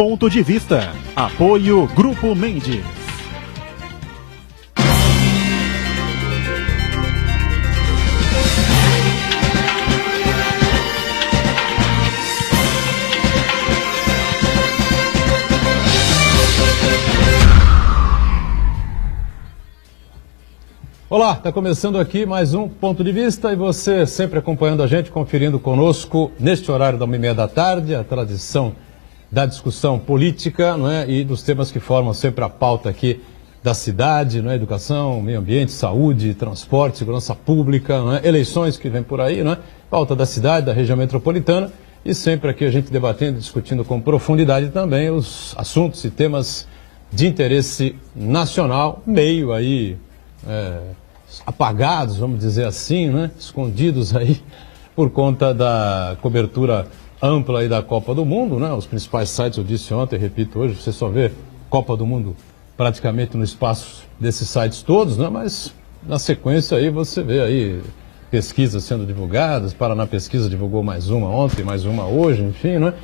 Ponto de Vista. Apoio Grupo Mendes. Olá, está começando aqui mais um Ponto de Vista e você sempre acompanhando a gente, conferindo conosco neste horário da 1h30 da tarde, a tradição da discussão política, não é? E dos temas que formam sempre a pauta aqui da cidade, não é? Educação, meio ambiente, saúde, transporte, segurança pública, não é? Eleições que vem por aí, não é? Pauta da cidade, da região metropolitana e sempre aqui a gente debatendo, discutindo com profundidade também os assuntos e temas de interesse nacional, meio aí apagados, vamos dizer assim, né? Escondidos aí por conta da cobertura ampla aí da Copa do Mundo, né? Os principais sites, eu disse ontem, repito hoje, você só vê Copa do Mundo praticamente no espaço desses sites todos, né? Mas na sequência aí você vê aí pesquisas sendo divulgadas, Paraná Pesquisa divulgou mais uma ontem, mais uma hoje, enfim, né?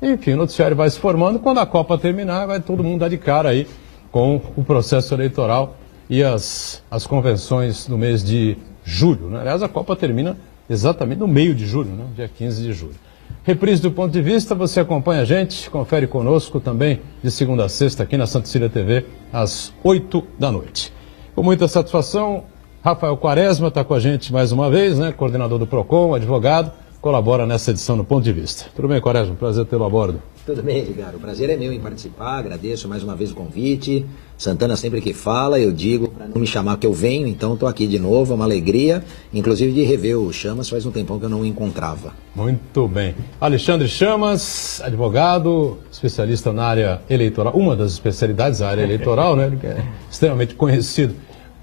Enfim, o noticiário vai se formando, quando a Copa terminar vai todo mundo dar de cara aí com o processo eleitoral e as convenções no mês de julho, né? Aliás, a Copa termina exatamente no meio de julho, né? Dia 15 de julho. Reprise do Ponto de Vista, você acompanha a gente, confere conosco também de segunda a sexta aqui na Santa Cecília TV, às 8 da noite. Com muita satisfação, Rafael Quaresma está com a gente mais uma vez, né? Coordenador do PROCON, advogado, colabora nessa edição do Ponto de Vista. Tudo bem, Quaresma? Prazer tê-lo a bordo. Tudo bem, Edgar. O prazer é meu em participar, agradeço mais uma vez o convite. Santana sempre que fala, eu digo para não me chamar que eu venho, então estou aqui de novo, é uma alegria, inclusive de rever o Chamas, faz um tempão que eu não o encontrava. Muito bem. Alexandre Chamas, advogado, especialista na área eleitoral, uma das especialidades da área eleitoral, né? Que é extremamente conhecido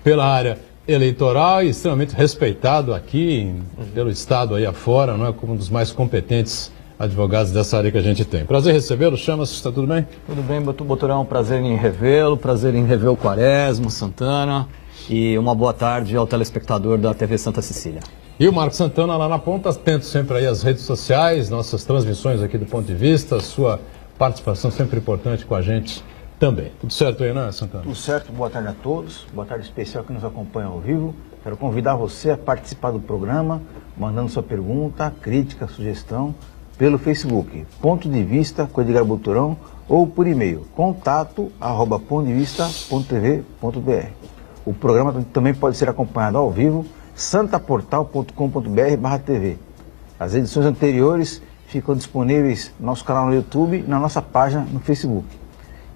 pela área eleitoral e extremamente respeitado aqui pelo estado aí afora, não é? Como um dos mais competentes advogados dessa área que a gente tem. Prazer recebê-lo, Chamas, está tudo bem? Tudo bem, Boturão, prazer em revê-lo, prazer em rever o Quaresma, Santana e uma boa tarde ao telespectador da TV Santa Cecília. E o Marco Santana lá na ponta, atento sempre aí às redes sociais, nossas transmissões aqui do Ponto de Vista, sua participação sempre importante com a gente também. Tudo certo aí, né, Santana? Tudo certo, boa tarde a todos, boa tarde especial que nos acompanha ao vivo. Quero convidar você a participar do programa, mandando sua pergunta, crítica, sugestão, pelo Facebook, Ponto de Vista com Edgar Boturão, ou por e-mail, contato@pontodevista.tv.br. O programa também pode ser acompanhado ao vivo, santaportal.com.br/tv. As edições anteriores ficam disponíveis no nosso canal no YouTube e na nossa página no Facebook.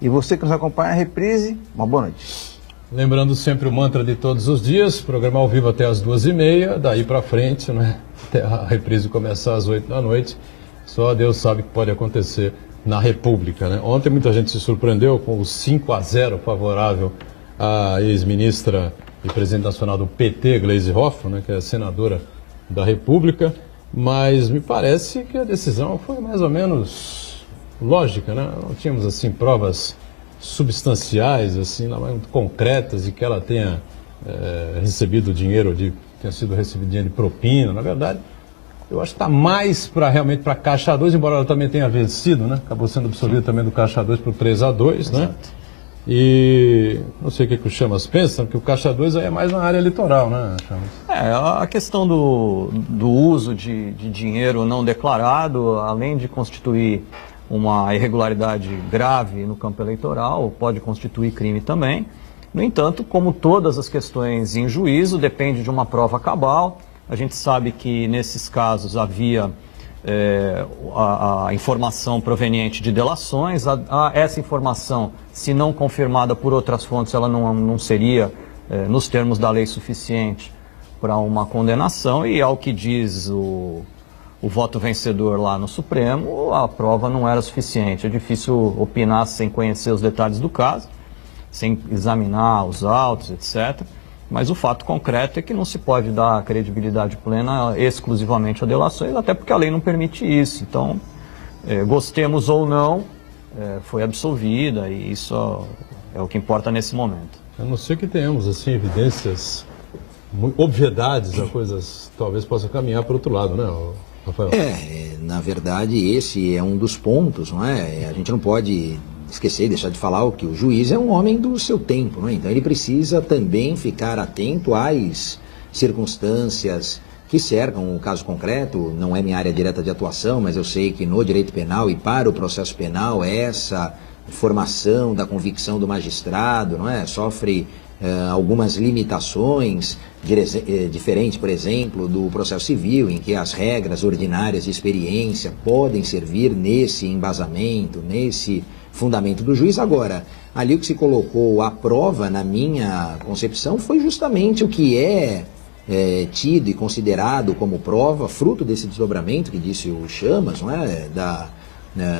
E você que nos acompanha na reprise, uma boa noite. Lembrando sempre o mantra de todos os dias, programa ao vivo até às 2h30, daí para frente, né? Até a reprise começar às 8 da noite. Só Deus sabe o que pode acontecer na República, né? Ontem muita gente se surpreendeu com o 5-0 favorável à ex-ministra e presidente nacional do PT, Gleisi Hoffmann, né, que é senadora da República, mas me parece que a decisão foi mais ou menos lógica, né? Não tínhamos assim provas substanciais, assim, muito concretas de que ela tenha recebido dinheiro, tenha sido recebido dinheiro de propina, na verdade. Eu acho que está mais realmente para Caixa 2, embora ela também tenha vencido, né? Acabou sendo absolvida também do Caixa 2 por 3-2, né? E não sei o que o Chamas pensa, que o Caixa 2 aí é mais na área eleitoral, né, Chamas? A questão do uso de dinheiro não declarado, além de constituir uma irregularidade grave no campo eleitoral, pode constituir crime também. No entanto, como todas as questões em juízo, depende de uma prova cabal. A gente sabe que nesses casos havia a informação proveniente de delações. Essa informação, se não confirmada por outras fontes, ela não seria, nos termos da lei, suficiente para uma condenação. E ao que diz o voto vencedor lá no Supremo, a prova não era suficiente. É difícil opinar sem conhecer os detalhes do caso, sem examinar os autos, etc. Mas o fato concreto é que não se pode dar credibilidade plena exclusivamente a delações, até porque a lei não permite isso. Então, gostemos ou não, foi absolvida e isso é o que importa nesse momento. A não ser que tenhamos assim, evidências, obviedades, a coisas talvez possa caminhar para o outro lado, né? Rafael? Na verdade, esse é um dos pontos, não é? A gente não pode esquecer, deixar de falar que o juiz é um homem do seu tempo, não é? Então ele precisa também ficar atento às circunstâncias que cercam o caso concreto. Não é minha área direta de atuação, mas eu sei que no direito penal e para o processo penal, essa formação da convicção do magistrado, não é? Sofre algumas limitações diferentes, por exemplo, do processo civil, em que as regras ordinárias de experiência podem servir nesse embasamento, nesse fundamento do juiz. Agora, ali o que se colocou à prova, na minha concepção, foi justamente o que é tido e considerado como prova, fruto desse desdobramento que disse o Chamas, não é?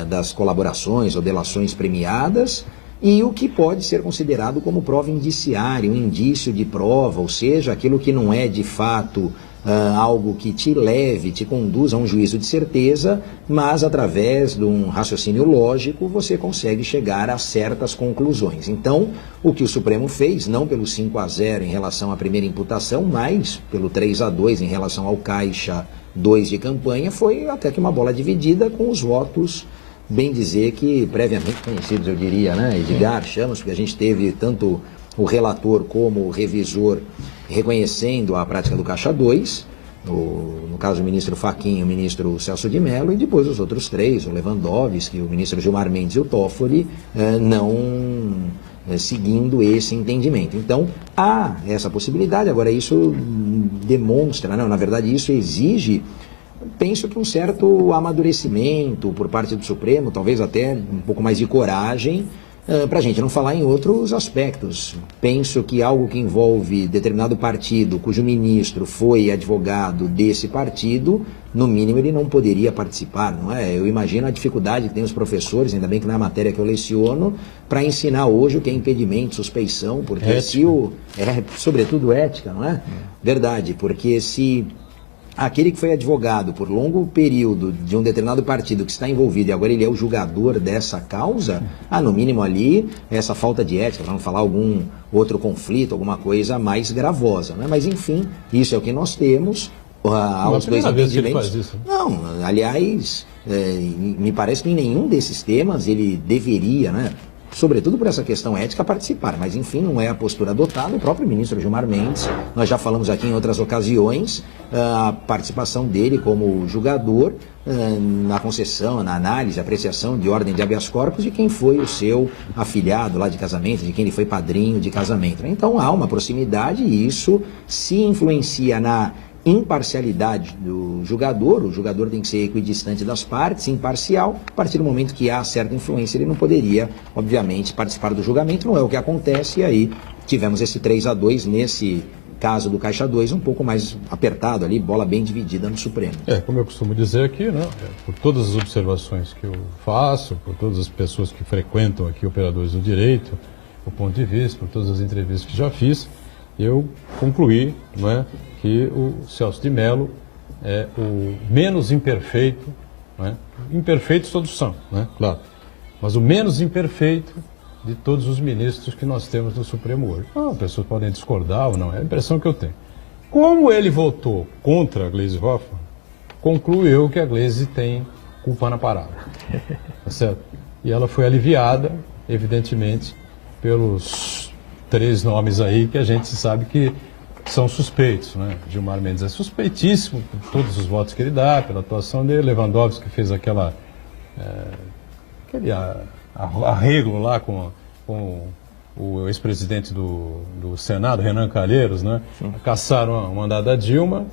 Das colaborações ou delações premiadas, e o que pode ser considerado como prova indiciária, um indício de prova, ou seja, aquilo que não é de fato algo que te leve, te conduza a um juízo de certeza, mas através de um raciocínio lógico você consegue chegar a certas conclusões. Então, o que o Supremo fez, não pelo 5-0 em relação à primeira imputação, mas pelo 3-2 em relação ao Caixa 2 de campanha, foi até que uma bola dividida com os votos, bem dizer que previamente conhecidos, eu diria, né? Edgar Chamas, porque a gente teve tanto o relator como o revisor reconhecendo a prática do Caixa 2, no caso o ministro Fachin, o ministro Celso de Mello, e depois os outros três, o Lewandowski, o ministro Gilmar Mendes e o Toffoli, não seguindo esse entendimento. Então, há essa possibilidade. Agora, isso demonstra, não, na verdade, isso exige, penso que um certo amadurecimento por parte do Supremo, talvez até um pouco mais de coragem, para a gente não falar em outros aspectos. Penso que algo que envolve determinado partido, cujo ministro foi advogado desse partido, no mínimo ele não poderia participar, não é? Eu imagino a dificuldade que tem os professores, ainda bem que não é a matéria que eu leciono, para ensinar hoje o que é impedimento, suspeição, porque ética. Se o... sobretudo ética, não é? Verdade, porque se aquele que foi advogado por longo período de um determinado partido que está envolvido e agora ele é o julgador dessa causa, no mínimo ali, essa falta de ética, vamos falar algum outro conflito, alguma coisa mais gravosa, né? Mas enfim, isso é o que nós temos. Aos dois entendimentos. Não, aliás, me parece que em nenhum desses temas ele deveria, né? Sobretudo por essa questão ética, participar. Mas, enfim, não é a postura adotada. O próprio ministro Gilmar Mendes, nós já falamos aqui em outras ocasiões, a participação dele como julgador na concessão, na análise, apreciação de ordem de habeas corpus de quem foi o seu afilhado lá de casamento, de quem ele foi padrinho de casamento. Então, há uma proximidade e isso se influencia na imparcialidade do julgador. O julgador tem que ser equidistante das partes, imparcial. A partir do momento que há certa influência, ele não poderia, obviamente, participar do julgamento. Não é o que acontece, e aí tivemos esse 3-2 nesse caso do Caixa 2, um pouco mais apertado ali, bola bem dividida no Supremo. Como eu costumo dizer aqui, né, por todas as observações que eu faço, por todas as pessoas que frequentam aqui Operadores do Direito, o ponto de vista, por todas as entrevistas que já fiz, eu concluí, não é, que o Celso de Mello é o menos imperfeito, não é? Imperfeitos todos são, né? Claro, mas o menos imperfeito de todos os ministros que nós temos no Supremo hoje. Pessoas podem discordar ou não, é a impressão que eu tenho. Como ele votou contra a Gleisi Hoffmann, concluo eu que a Gleisi tem culpa na parada, tá certo? E ela foi aliviada, evidentemente, pelos 3 nomes aí que a gente sabe que são suspeitos, né? Gilmar Mendes é suspeitíssimo por todos os votos que ele dá, pela atuação dele. Lewandowski, que fez aquele arreglo lá com o ex-presidente do Senado, Renan Calheiros, né? Caçaram o mandato da Dilma,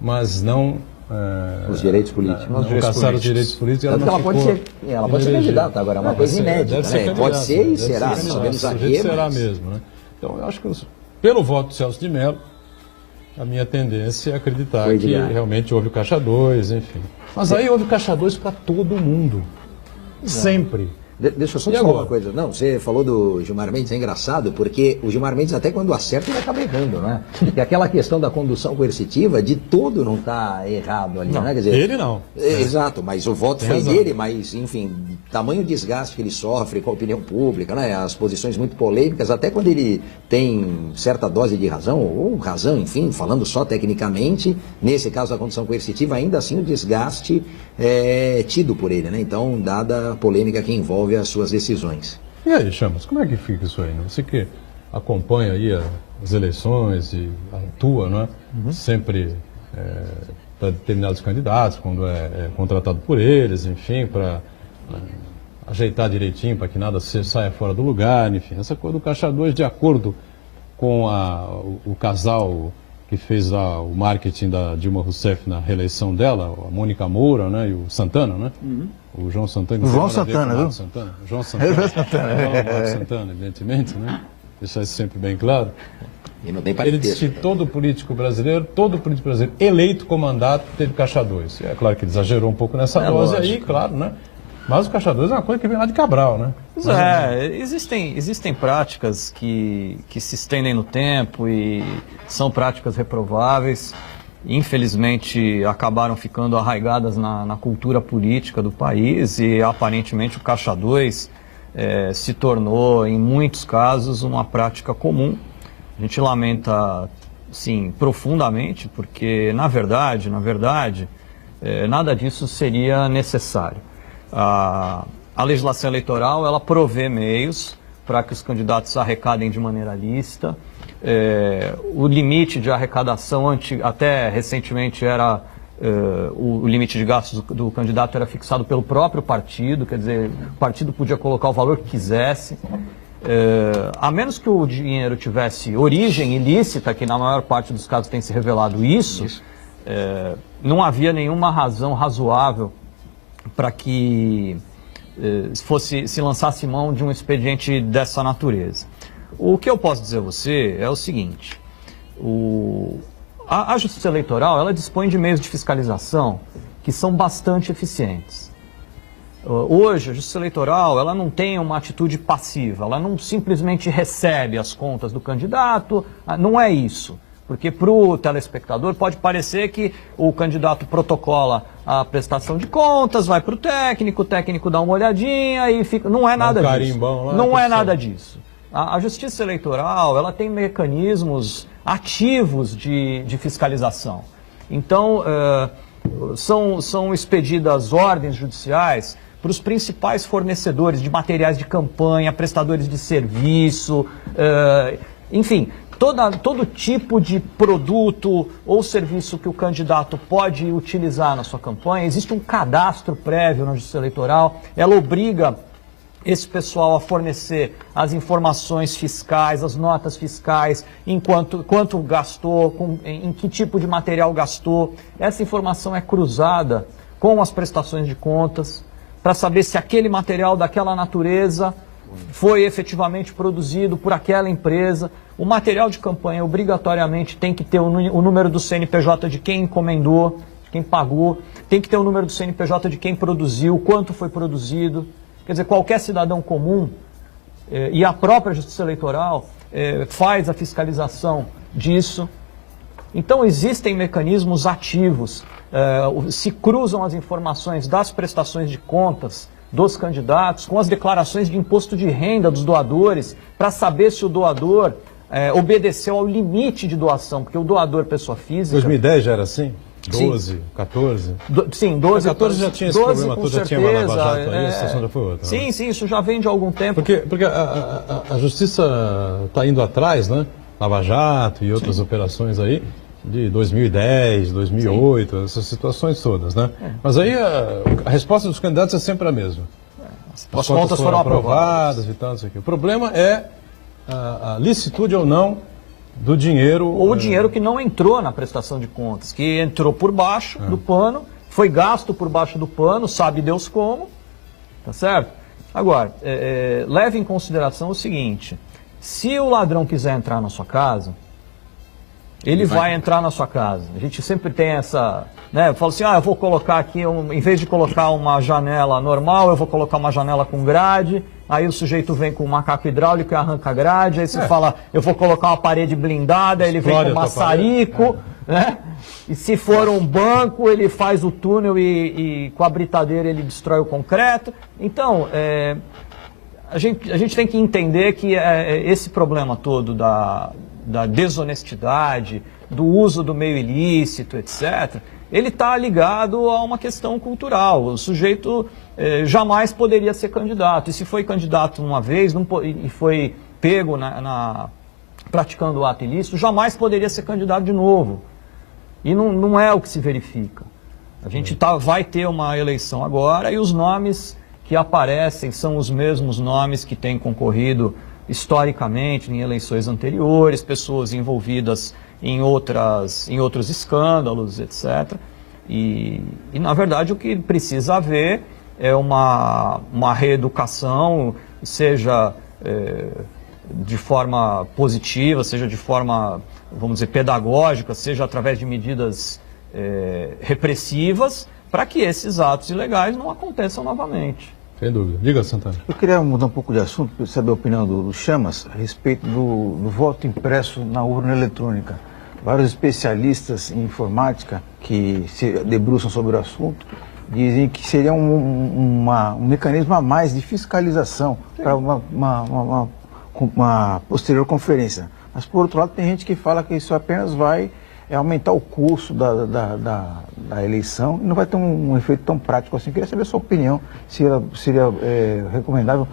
mas não... os direitos políticos. Não caçaram os direitos políticos. Ela pode ser candidata, agora é uma coisa inédita. Né? Pode ser e será, sabemos aqui. Será mesmo, né? Então, eu acho que pelo voto do Celso de Mello, a minha tendência é acreditar que realmente houve o Caixa 2, enfim. Mas aí houve o Caixa 2 para todo mundo. Sempre. Deixa eu só te falar uma coisa. Não, você falou do Gilmar Mendes, é engraçado, porque o Gilmar Mendes, até quando acerta, ele acaba errando, né? E aquela questão da condução coercitiva, de todo não está errado ali, né? Quer dizer, ele não. Exato, mas o voto foi dele, mas, enfim, tamanho desgaste que ele sofre com a opinião pública, né? As posições muito polêmicas, até quando ele tem certa dose de razão, ou razão, enfim, falando só tecnicamente, nesse caso da condução coercitiva, ainda assim o desgaste é tido por ele, né? Então, dada a polêmica que envolve as suas decisões. E aí, Chamas, como é que fica isso aí? Né? Você que acompanha aí as eleições e atua, né? Sempre para determinados candidatos, quando é contratado por eles, enfim, para ajeitar direitinho, para que nada saia fora do lugar, enfim. Essa coisa do Caixa 2, de acordo com o casal que fez lá o marketing da Dilma Rousseff na reeleição dela, a Mônica Moura, né, e o Santana, né? O João Santana. João Santana, viu? João Santana. João Santana, evidentemente, né? Deixar isso sempre bem claro. E não tem Ele disse que todo político brasileiro eleito com mandato teve Caixa 2. É claro que ele exagerou um pouco nessa dose aí, claro, né? Mas o Caixa 2 é uma coisa que vem lá de Cabral, né? Pois existem práticas que se estendem no tempo e são práticas reprováveis. Infelizmente, acabaram ficando arraigadas na cultura política do país e, aparentemente, o Caixa 2 se tornou, em muitos casos, uma prática comum. A gente lamenta, sim, profundamente, porque, na verdade, nada disso seria necessário. A legislação eleitoral, ela provê meios para que os candidatos arrecadem de maneira lícita. O limite de arrecadação, até recentemente, era o limite de gastos do candidato era fixado pelo próprio partido, quer dizer, o partido podia colocar o valor que quisesse. A menos que o dinheiro tivesse origem ilícita, que na maior parte dos casos tem se revelado isso. Não havia nenhuma razão razoável para que se lançasse mão de um expediente dessa natureza. O que eu posso dizer a você é o seguinte: a Justiça Eleitoral, ela dispõe de meios de fiscalização que são bastante eficientes. Hoje, a Justiça Eleitoral, ela não tem uma atitude passiva, ela não simplesmente recebe as contas do candidato, não é isso. Porque para o telespectador pode parecer que o candidato protocola a prestação de contas, vai para o técnico dá uma olhadinha e fica... Não é nada disso. Não é nada disso. A Justiça Eleitoral, ela tem mecanismos ativos de fiscalização. Então, são expedidas ordens judiciais para os principais fornecedores de materiais de campanha, prestadores de serviço, enfim... Todo tipo de produto ou serviço que o candidato pode utilizar na sua campanha, existe um cadastro prévio na Justiça Eleitoral, ela obriga esse pessoal a fornecer as informações fiscais, as notas fiscais, quanto gastou, em que tipo de material gastou. Essa informação é cruzada com as prestações de contas para saber se aquele material daquela natureza foi efetivamente produzido por aquela empresa. O material de campanha obrigatoriamente tem que ter o número do CNPJ de quem encomendou, quem pagou, tem que ter o número do CNPJ de quem produziu, quanto foi produzido. Quer dizer, qualquer cidadão comum e a própria Justiça Eleitoral faz a fiscalização disso. Então, existem mecanismos ativos, se cruzam as informações das prestações de contas dos candidatos com as declarações de imposto de renda dos doadores para saber se o doador obedeceu ao limite de doação, porque o doador, pessoa física... 2010 já era assim? 12, sim. 14? Sim, 12. 14 já tinha esse problema todo, já tinha uma Lava Jato aí, a situação já foi outra. Sim, né? Sim, isso já vem de algum tempo. Porque a Justiça está indo atrás, né? Lava Jato e outras operações aí, de 2010, 2008, essas situações todas, né? Mas aí a resposta dos candidatos é sempre a mesma. As contas foram aprovadas e tal, não sei o quê. O problema é a licitude ou não do dinheiro... Ou o dinheiro que não entrou na prestação de contas, que entrou por baixo do pano, foi gasto por baixo do pano, sabe Deus como, tá certo? Agora, leve em consideração o seguinte: se o ladrão quiser entrar na sua casa, ele vai entrar na sua casa. A gente sempre tem essa né? Eu falo assim, eu vou colocar aqui, em vez de colocar uma janela normal, eu vou colocar uma janela com grade, aí o sujeito vem com um macaco hidráulico e arranca a grade, aí você fala, eu vou colocar uma parede blindada, ele vem com um maçarico, né? E se for um banco, ele faz o túnel e com a britadeira ele destrói o concreto. Então, a gente tem que entender que esse problema todo da desonestidade, do uso do meio ilícito, etc., ele está ligado a uma questão cultural. O sujeito jamais poderia ser candidato. E se foi candidato uma vez e foi pego praticando o ato ilícito, jamais poderia ser candidato de novo. E não é o que se verifica. A gente vai ter uma eleição agora e os nomes que aparecem são os mesmos nomes que têm concorrido historicamente em eleições anteriores, pessoas envolvidas em outros escândalos, etc. E, na verdade, o que precisa haver é uma reeducação, seja de forma positiva, seja de forma, vamos dizer, pedagógica, seja através de medidas repressivas, para que esses atos ilegais não aconteçam novamente. Sem dúvida. Diga, Santana. Eu queria mudar um pouco de assunto, para saber a opinião do Chamas a respeito do voto impresso na urna eletrônica. Vários especialistas em informática que se debruçam sobre o assunto dizem que seria um mecanismo a mais de fiscalização para uma posterior conferência. Mas, por outro lado, tem gente que fala que isso apenas vai aumentar o custo da eleição e não vai ter um efeito tão prático assim. Queria saber a sua opinião, se seria recomendável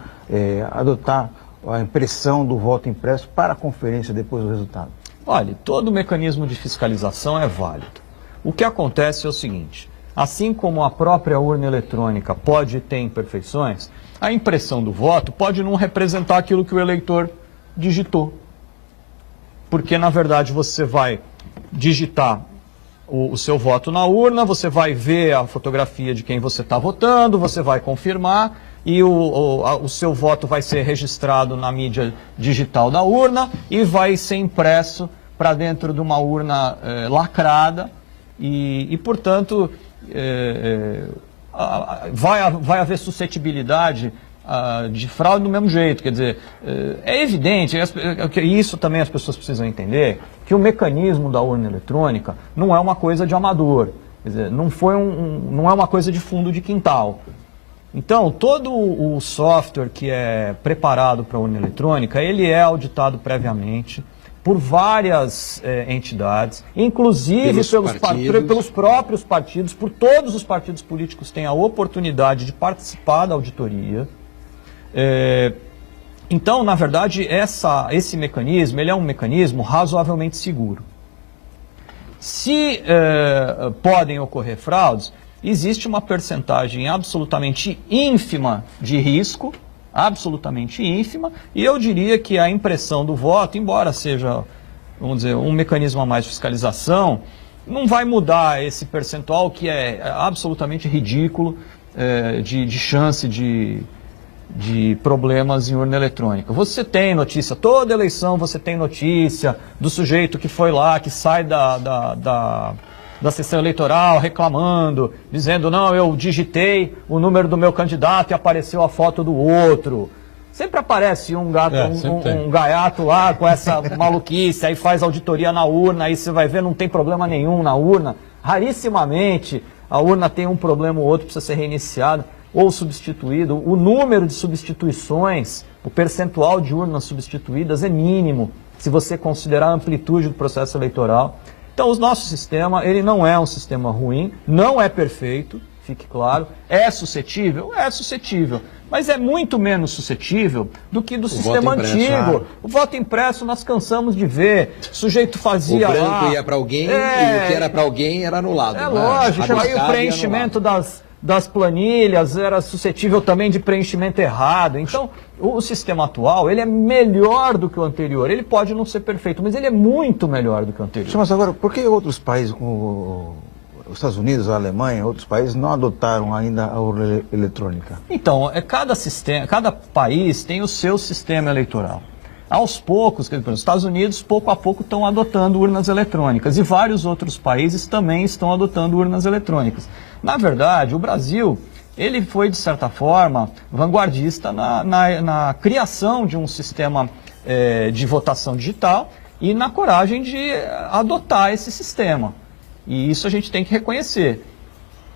adotar a impressão do voto impresso para a conferência depois do resultado. Olha, todo mecanismo de fiscalização é válido. O que acontece é o seguinte, assim como a própria urna eletrônica pode ter imperfeições, a impressão do voto pode não representar aquilo que o eleitor digitou. Porque, na verdade, você vai digitar o seu voto na urna, você vai ver a fotografia de quem você está votando, você vai confirmar e o seu voto vai ser registrado na mídia digital da urna e vai ser impresso para dentro de uma urna lacrada e portanto, vai haver suscetibilidade de fraude do mesmo jeito. Quer dizer, é evidente, e isso também as pessoas precisam entender, que o mecanismo da urna eletrônica não é uma coisa de amador, quer dizer, não é uma coisa de fundo de quintal. Então, todo o software que é preparado para a urna eletrônica, ele é auditado previamente por várias entidades, inclusive pelos próprios partidos, por todos os partidos políticos têm a oportunidade de participar da auditoria. Então, na verdade, esse mecanismo, ele é um mecanismo razoavelmente seguro. Se podem ocorrer fraudes, existe uma percentagem absolutamente ínfima de risco, absolutamente ínfima, e eu diria que a impressão do voto, embora seja, vamos dizer, um mecanismo a mais de fiscalização, não vai mudar esse percentual que é absolutamente ridículo de chance de problemas em urna eletrônica. Você tem notícia, toda eleição você tem notícia do sujeito que foi lá, que sai da sessão eleitoral reclamando, dizendo, não, eu digitei o número do meu candidato e apareceu a foto do outro. Sempre aparece um gaiato lá com essa maluquice, aí faz auditoria na urna, aí você vai ver, não tem problema nenhum na urna. Rarissimamente a urna tem um problema ou outro, precisa ser reiniciada ou substituído. O número de substituições, o percentual de urnas substituídas é mínimo, se você considerar a amplitude do processo eleitoral. Então, o nosso sistema, ele não é um sistema ruim, não é perfeito, fique claro. É suscetível? É suscetível. Mas é muito menos suscetível do que do sistema antigo. O voto impresso nós cansamos de ver. O sujeito fazia lá... O branco ia para alguém e o que era para alguém era anulado. É lógico. Aí o preenchimento das planilhas era suscetível também de preenchimento errado. Então, o sistema atual, ele é melhor do que o anterior. Ele pode não ser perfeito, mas ele é muito melhor do que o anterior. Mas agora, por que outros países, como os Estados Unidos, a Alemanha, outros países, não adotaram ainda a urna eletrônica? Então, cada país tem o seu sistema eleitoral. aos poucos, quer dizer, os Estados Unidos, pouco a pouco, estão adotando urnas eletrônicas e vários outros países também estão adotando urnas eletrônicas. Na verdade, o Brasil, ele foi, de certa forma, vanguardista na criação de um sistema de votação digital e na coragem de adotar esse sistema. E isso a gente tem que reconhecer.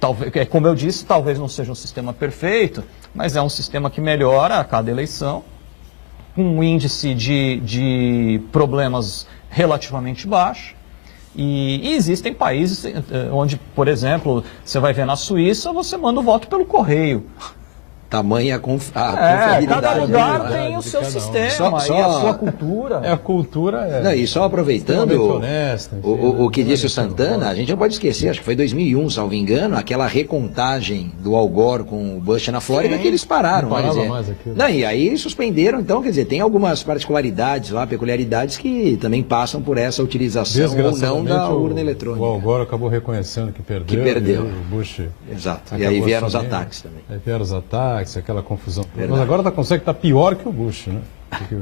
Talvez, como eu disse, talvez não seja um sistema perfeito, mas é um sistema que melhora a cada eleição, com um índice de problemas relativamente baixo. E existem países onde, por exemplo, você vai ver na Suíça, você manda o voto pelo correio. Tamanha confiabilidade. Cada lugar tem o seu sistema e a sua cultura. A cultura Não, e só aproveitando honesta, enfim, o que disse o Santana, a gente não pode esquecer, acho que foi 2001, salvo engano, aquela recontagem do Al Gore com o Bush na Flórida, que eles pararam. Não quer parava dizer, mais aquilo. não, e aí suspenderam, então, quer dizer, tem algumas particularidades lá, peculiaridades que também passam por essa utilização ou não da urna eletrônica. O Al Gore acabou reconhecendo que perdeu. E o Bush. Exato. E aí vieram os ataques também. Aí vieram os ataques, aquela confusão. Verdade. Mas agora consegue estar pior que o Bush, né? Porque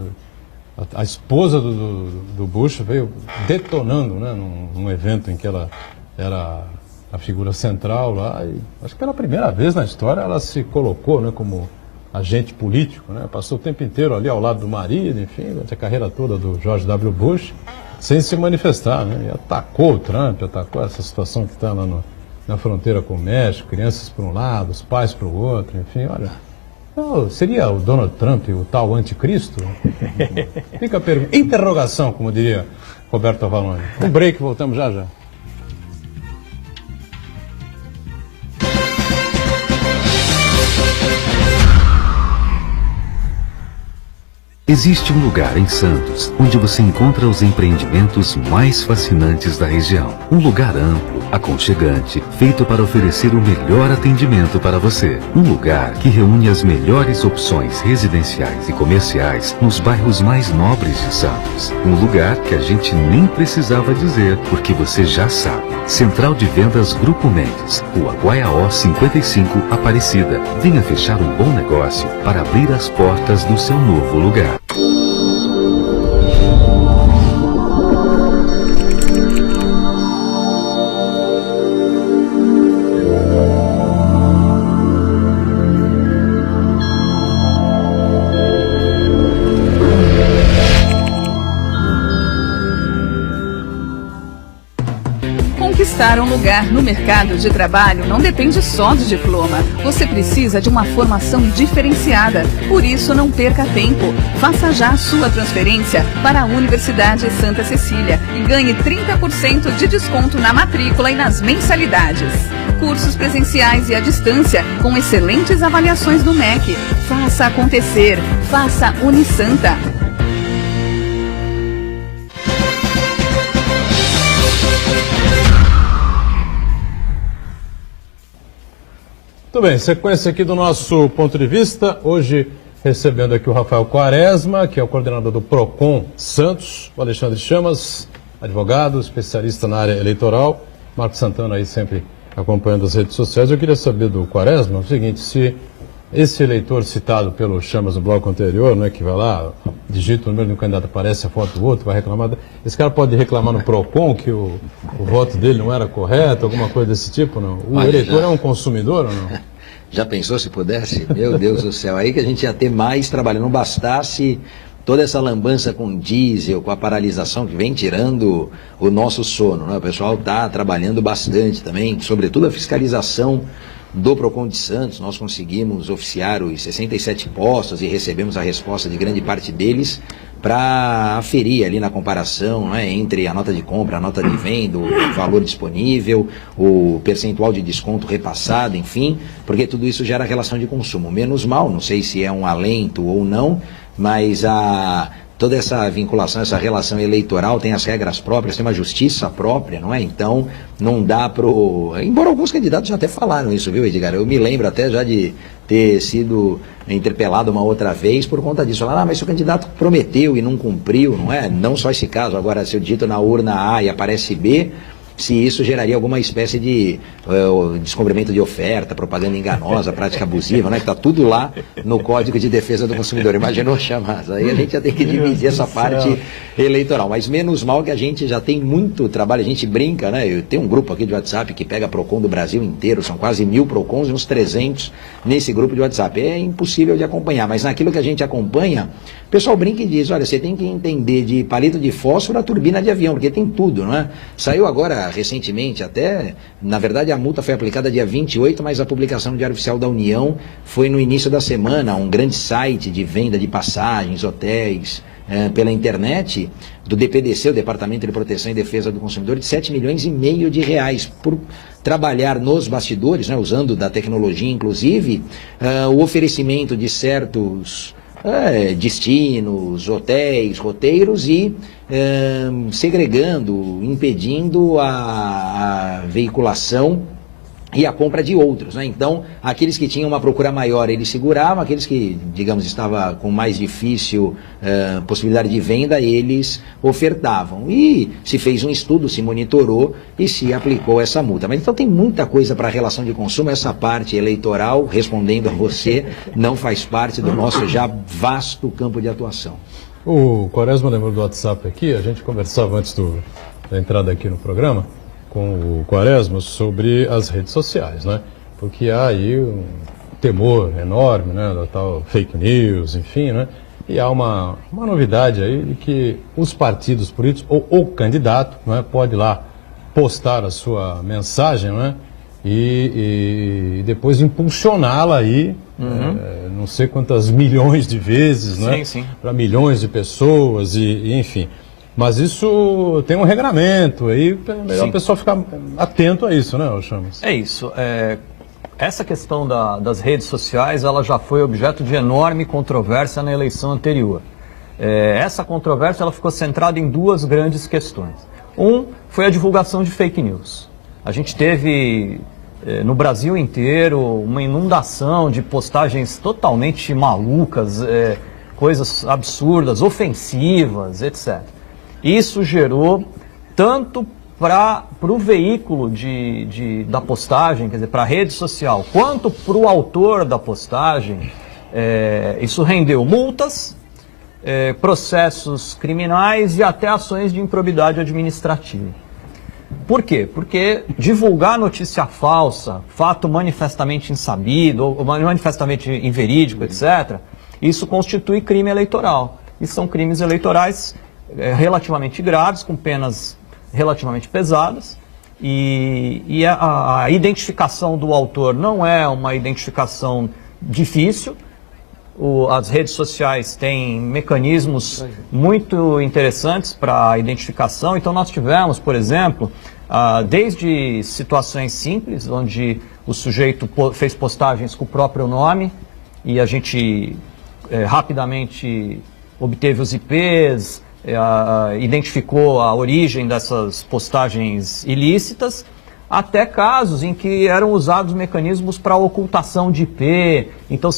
a esposa do Bush veio detonando, né? Num evento em que ela era a figura central lá. E acho que pela primeira vez na história ela se colocou, né, como agente político, né? Passou o tempo inteiro ali ao lado do marido, enfim, a carreira toda do George W. Bush, sem se manifestar, né? E atacou o Trump, atacou essa situação que está lá na fronteira com o México, crianças para um lado, os pais para o outro, enfim, olha. Seria o Donald Trump o tal anticristo? Fica a pergunta. Interrogação, como diria Roberto Avalone. Um break, voltamos já já. Existe um lugar em Santos onde você encontra os empreendimentos mais fascinantes da região. Um lugar amplo, aconchegante, feito para oferecer o melhor atendimento para você. Um lugar que reúne as melhores opções residenciais e comerciais nos bairros mais nobres de Santos. Um lugar que a gente nem precisava dizer, porque você já sabe. Central de Vendas Grupo Mendes, Rua Guaiaó 55, Aparecida. Venha fechar um bom negócio para abrir as portas do seu novo lugar. Conquistar um lugar no mercado de trabalho não depende só do diploma. Você precisa de uma formação diferenciada. Por isso, não perca tempo. Faça já a sua transferência para a Universidade Santa Cecília e ganhe 30% de desconto na matrícula e nas mensalidades. Cursos presenciais e à distância, com excelentes avaliações do MEC. Faça acontecer. Faça Unisanta. Muito bem, sequência aqui do nosso ponto de vista. Hoje recebendo aqui o Rafael Quaresma, que é o coordenador do PROCON Santos, o Alexandre Chamas, advogado, especialista na área eleitoral, Marcos Santana aí sempre acompanhando as redes sociais. Eu queria saber do Quaresma o seguinte, se esse eleitor citado pelo Chamas no bloco anterior, né, que vai lá, digita o número de um candidato, aparece a foto do outro, vai reclamar, esse cara pode reclamar no PROCON que o voto dele não era correto, alguma coisa desse tipo, não? O eleitor é um consumidor ou não? Já pensou se pudesse? Meu Deus do céu, aí que a gente ia ter mais trabalho, não bastasse toda essa lambança com diesel, com a paralisação que vem tirando o nosso sono, né? O pessoal está trabalhando bastante também, sobretudo a fiscalização do PROCON de Santos. Nós conseguimos oficiar os 67 postos e recebemos a resposta de grande parte deles para aferir ali na comparação, né, entre a nota de compra, a nota de venda, o valor disponível, o percentual de desconto repassado, enfim, porque tudo isso gera relação de consumo. Menos mal, não sei se é um alento ou não, mas toda essa vinculação, essa relação eleitoral tem as regras próprias, tem uma justiça própria, não é? Então, não dá embora alguns candidatos já até falaram isso, viu, Edgar? Eu me lembro até já de ter sido interpelado uma outra vez por conta disso. Falaram, mas se o candidato prometeu e não cumpriu, não é? Não só esse caso, agora se eu digito na urna A e aparece B, se isso geraria alguma espécie de descobrimento de oferta, propaganda enganosa, prática abusiva, né? Que está tudo lá no Código de Defesa do Consumidor. Imaginou, Chamas? Aí a gente já tem que dividir essa parte eleitoral. Mas menos mal que a gente já tem muito trabalho, a gente brinca, né? Eu tenho um grupo aqui de WhatsApp que pega PROCON do Brasil inteiro, são quase 1000 PROCONs e uns 300 nesse grupo de WhatsApp. É impossível de acompanhar, mas naquilo que a gente acompanha, o pessoal brinca e diz, olha, você tem que entender de palito de fósforo a turbina de avião, porque tem tudo, não é? Saiu agora, recentemente, até, na verdade a multa foi aplicada dia 28, mas a publicação no Diário Oficial da União foi no início da semana, um grande site de venda de passagens, hotéis, pela internet, do DPDC, o Departamento de Proteção e Defesa do Consumidor, de 7,5 milhões de reais, por trabalhar nos bastidores, né, usando da tecnologia, inclusive, o oferecimento de certos destinos, hotéis, roteiros e segregando, impedindo a veiculação e a compra de outros, né? Então, aqueles que tinham uma procura maior, eles seguravam, aqueles que, digamos, estavam com mais difícil possibilidade de venda, eles ofertavam. E se fez um estudo, se monitorou e se aplicou essa multa. Mas então tem muita coisa para a relação de consumo, essa parte eleitoral, respondendo a você, não faz parte do nosso já vasto campo de atuação. O Quaresma lembrou do WhatsApp aqui, a gente conversava antes da entrada aqui no programa, com o Quaresma sobre as redes sociais, né? Porque há aí um temor enorme, né, da tal fake news, enfim, né? E há uma novidade aí de que os partidos políticos, ou o candidato, né, pode lá postar a sua mensagem, né? E depois impulsioná-la aí, não sei quantas milhões de vezes, né? Sim. Para milhões de pessoas e enfim. Mas isso tem um regramento, aí é melhor o pessoal ficar atento a isso, né, Chamas? É isso. Essa questão das redes sociais, ela já foi objeto de enorme controvérsia na eleição anterior. Essa controvérsia ela ficou centrada em duas grandes questões. Foi a divulgação de fake news. A gente teve no Brasil inteiro uma inundação de postagens totalmente malucas, coisas absurdas, ofensivas, etc. Isso gerou tanto para o veículo da postagem, quer dizer, para a rede social, quanto para o autor da postagem, isso rendeu multas, processos criminais e até ações de improbidade administrativa. Por quê? Porque divulgar notícia falsa, fato manifestamente insabido, ou manifestamente inverídico, etc., isso constitui crime eleitoral. E são crimes eleitorais relativamente graves, com penas relativamente pesadas, e a identificação do autor não é uma identificação difícil. As redes sociais têm mecanismos muito interessantes para a identificação. Então nós tivemos, por exemplo, desde situações simples, onde o sujeito fez postagens com o próprio nome e a gente rapidamente obteve os IPs, identificou a origem dessas postagens ilícitas, até casos em que eram usados mecanismos para ocultação de IP. Então,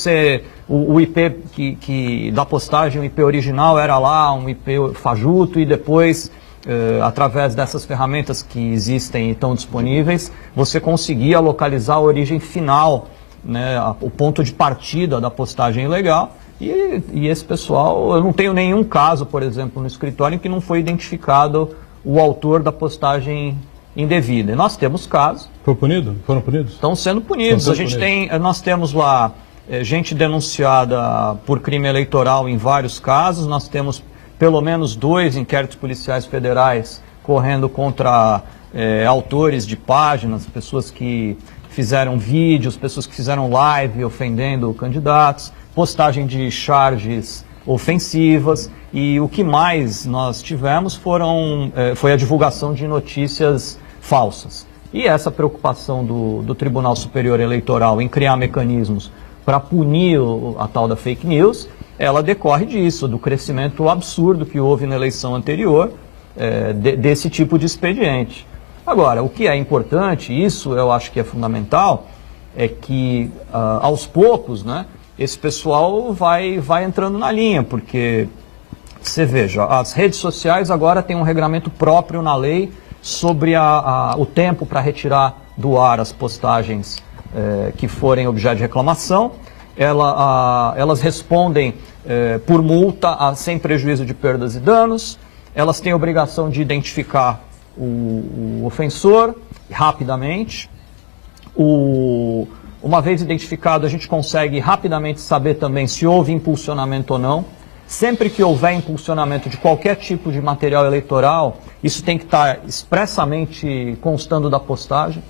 o IP da postagem, o IP original era lá um IP fajuto e depois, através dessas ferramentas que existem e estão disponíveis, você conseguia localizar a origem final, né, o ponto de partida da postagem ilegal. E esse pessoal, eu não tenho nenhum caso, por exemplo, no escritório em que não foi identificado o autor da postagem indevida. E nós temos casos. Foram punidos? Estão sendo punidos. Nós temos lá gente denunciada por crime eleitoral em vários casos. Nós temos pelo menos 2 inquéritos policiais federais correndo contra autores de páginas, pessoas que fizeram vídeos, pessoas que fizeram live ofendendo candidatos, postagem de charges ofensivas, e o que mais nós tivemos foi a divulgação de notícias falsas. E essa preocupação do Tribunal Superior Eleitoral em criar mecanismos para punir a tal da fake news, ela decorre disso, do crescimento absurdo que houve na eleição anterior, desse tipo de expediente. Agora, o que é importante, isso eu acho que é fundamental, é que aos poucos, né, esse pessoal vai entrando na linha, porque você veja, as redes sociais agora têm um regramento próprio na lei sobre o tempo para retirar do ar as postagens que forem objeto de reclamação. Elas respondem por multa sem prejuízo de perdas e danos. Elas têm a obrigação de identificar o ofensor rapidamente. Uma vez identificado, a gente consegue rapidamente saber também se houve impulsionamento ou não. Sempre que houver impulsionamento de qualquer tipo de material eleitoral, isso tem que estar expressamente constando da postagem.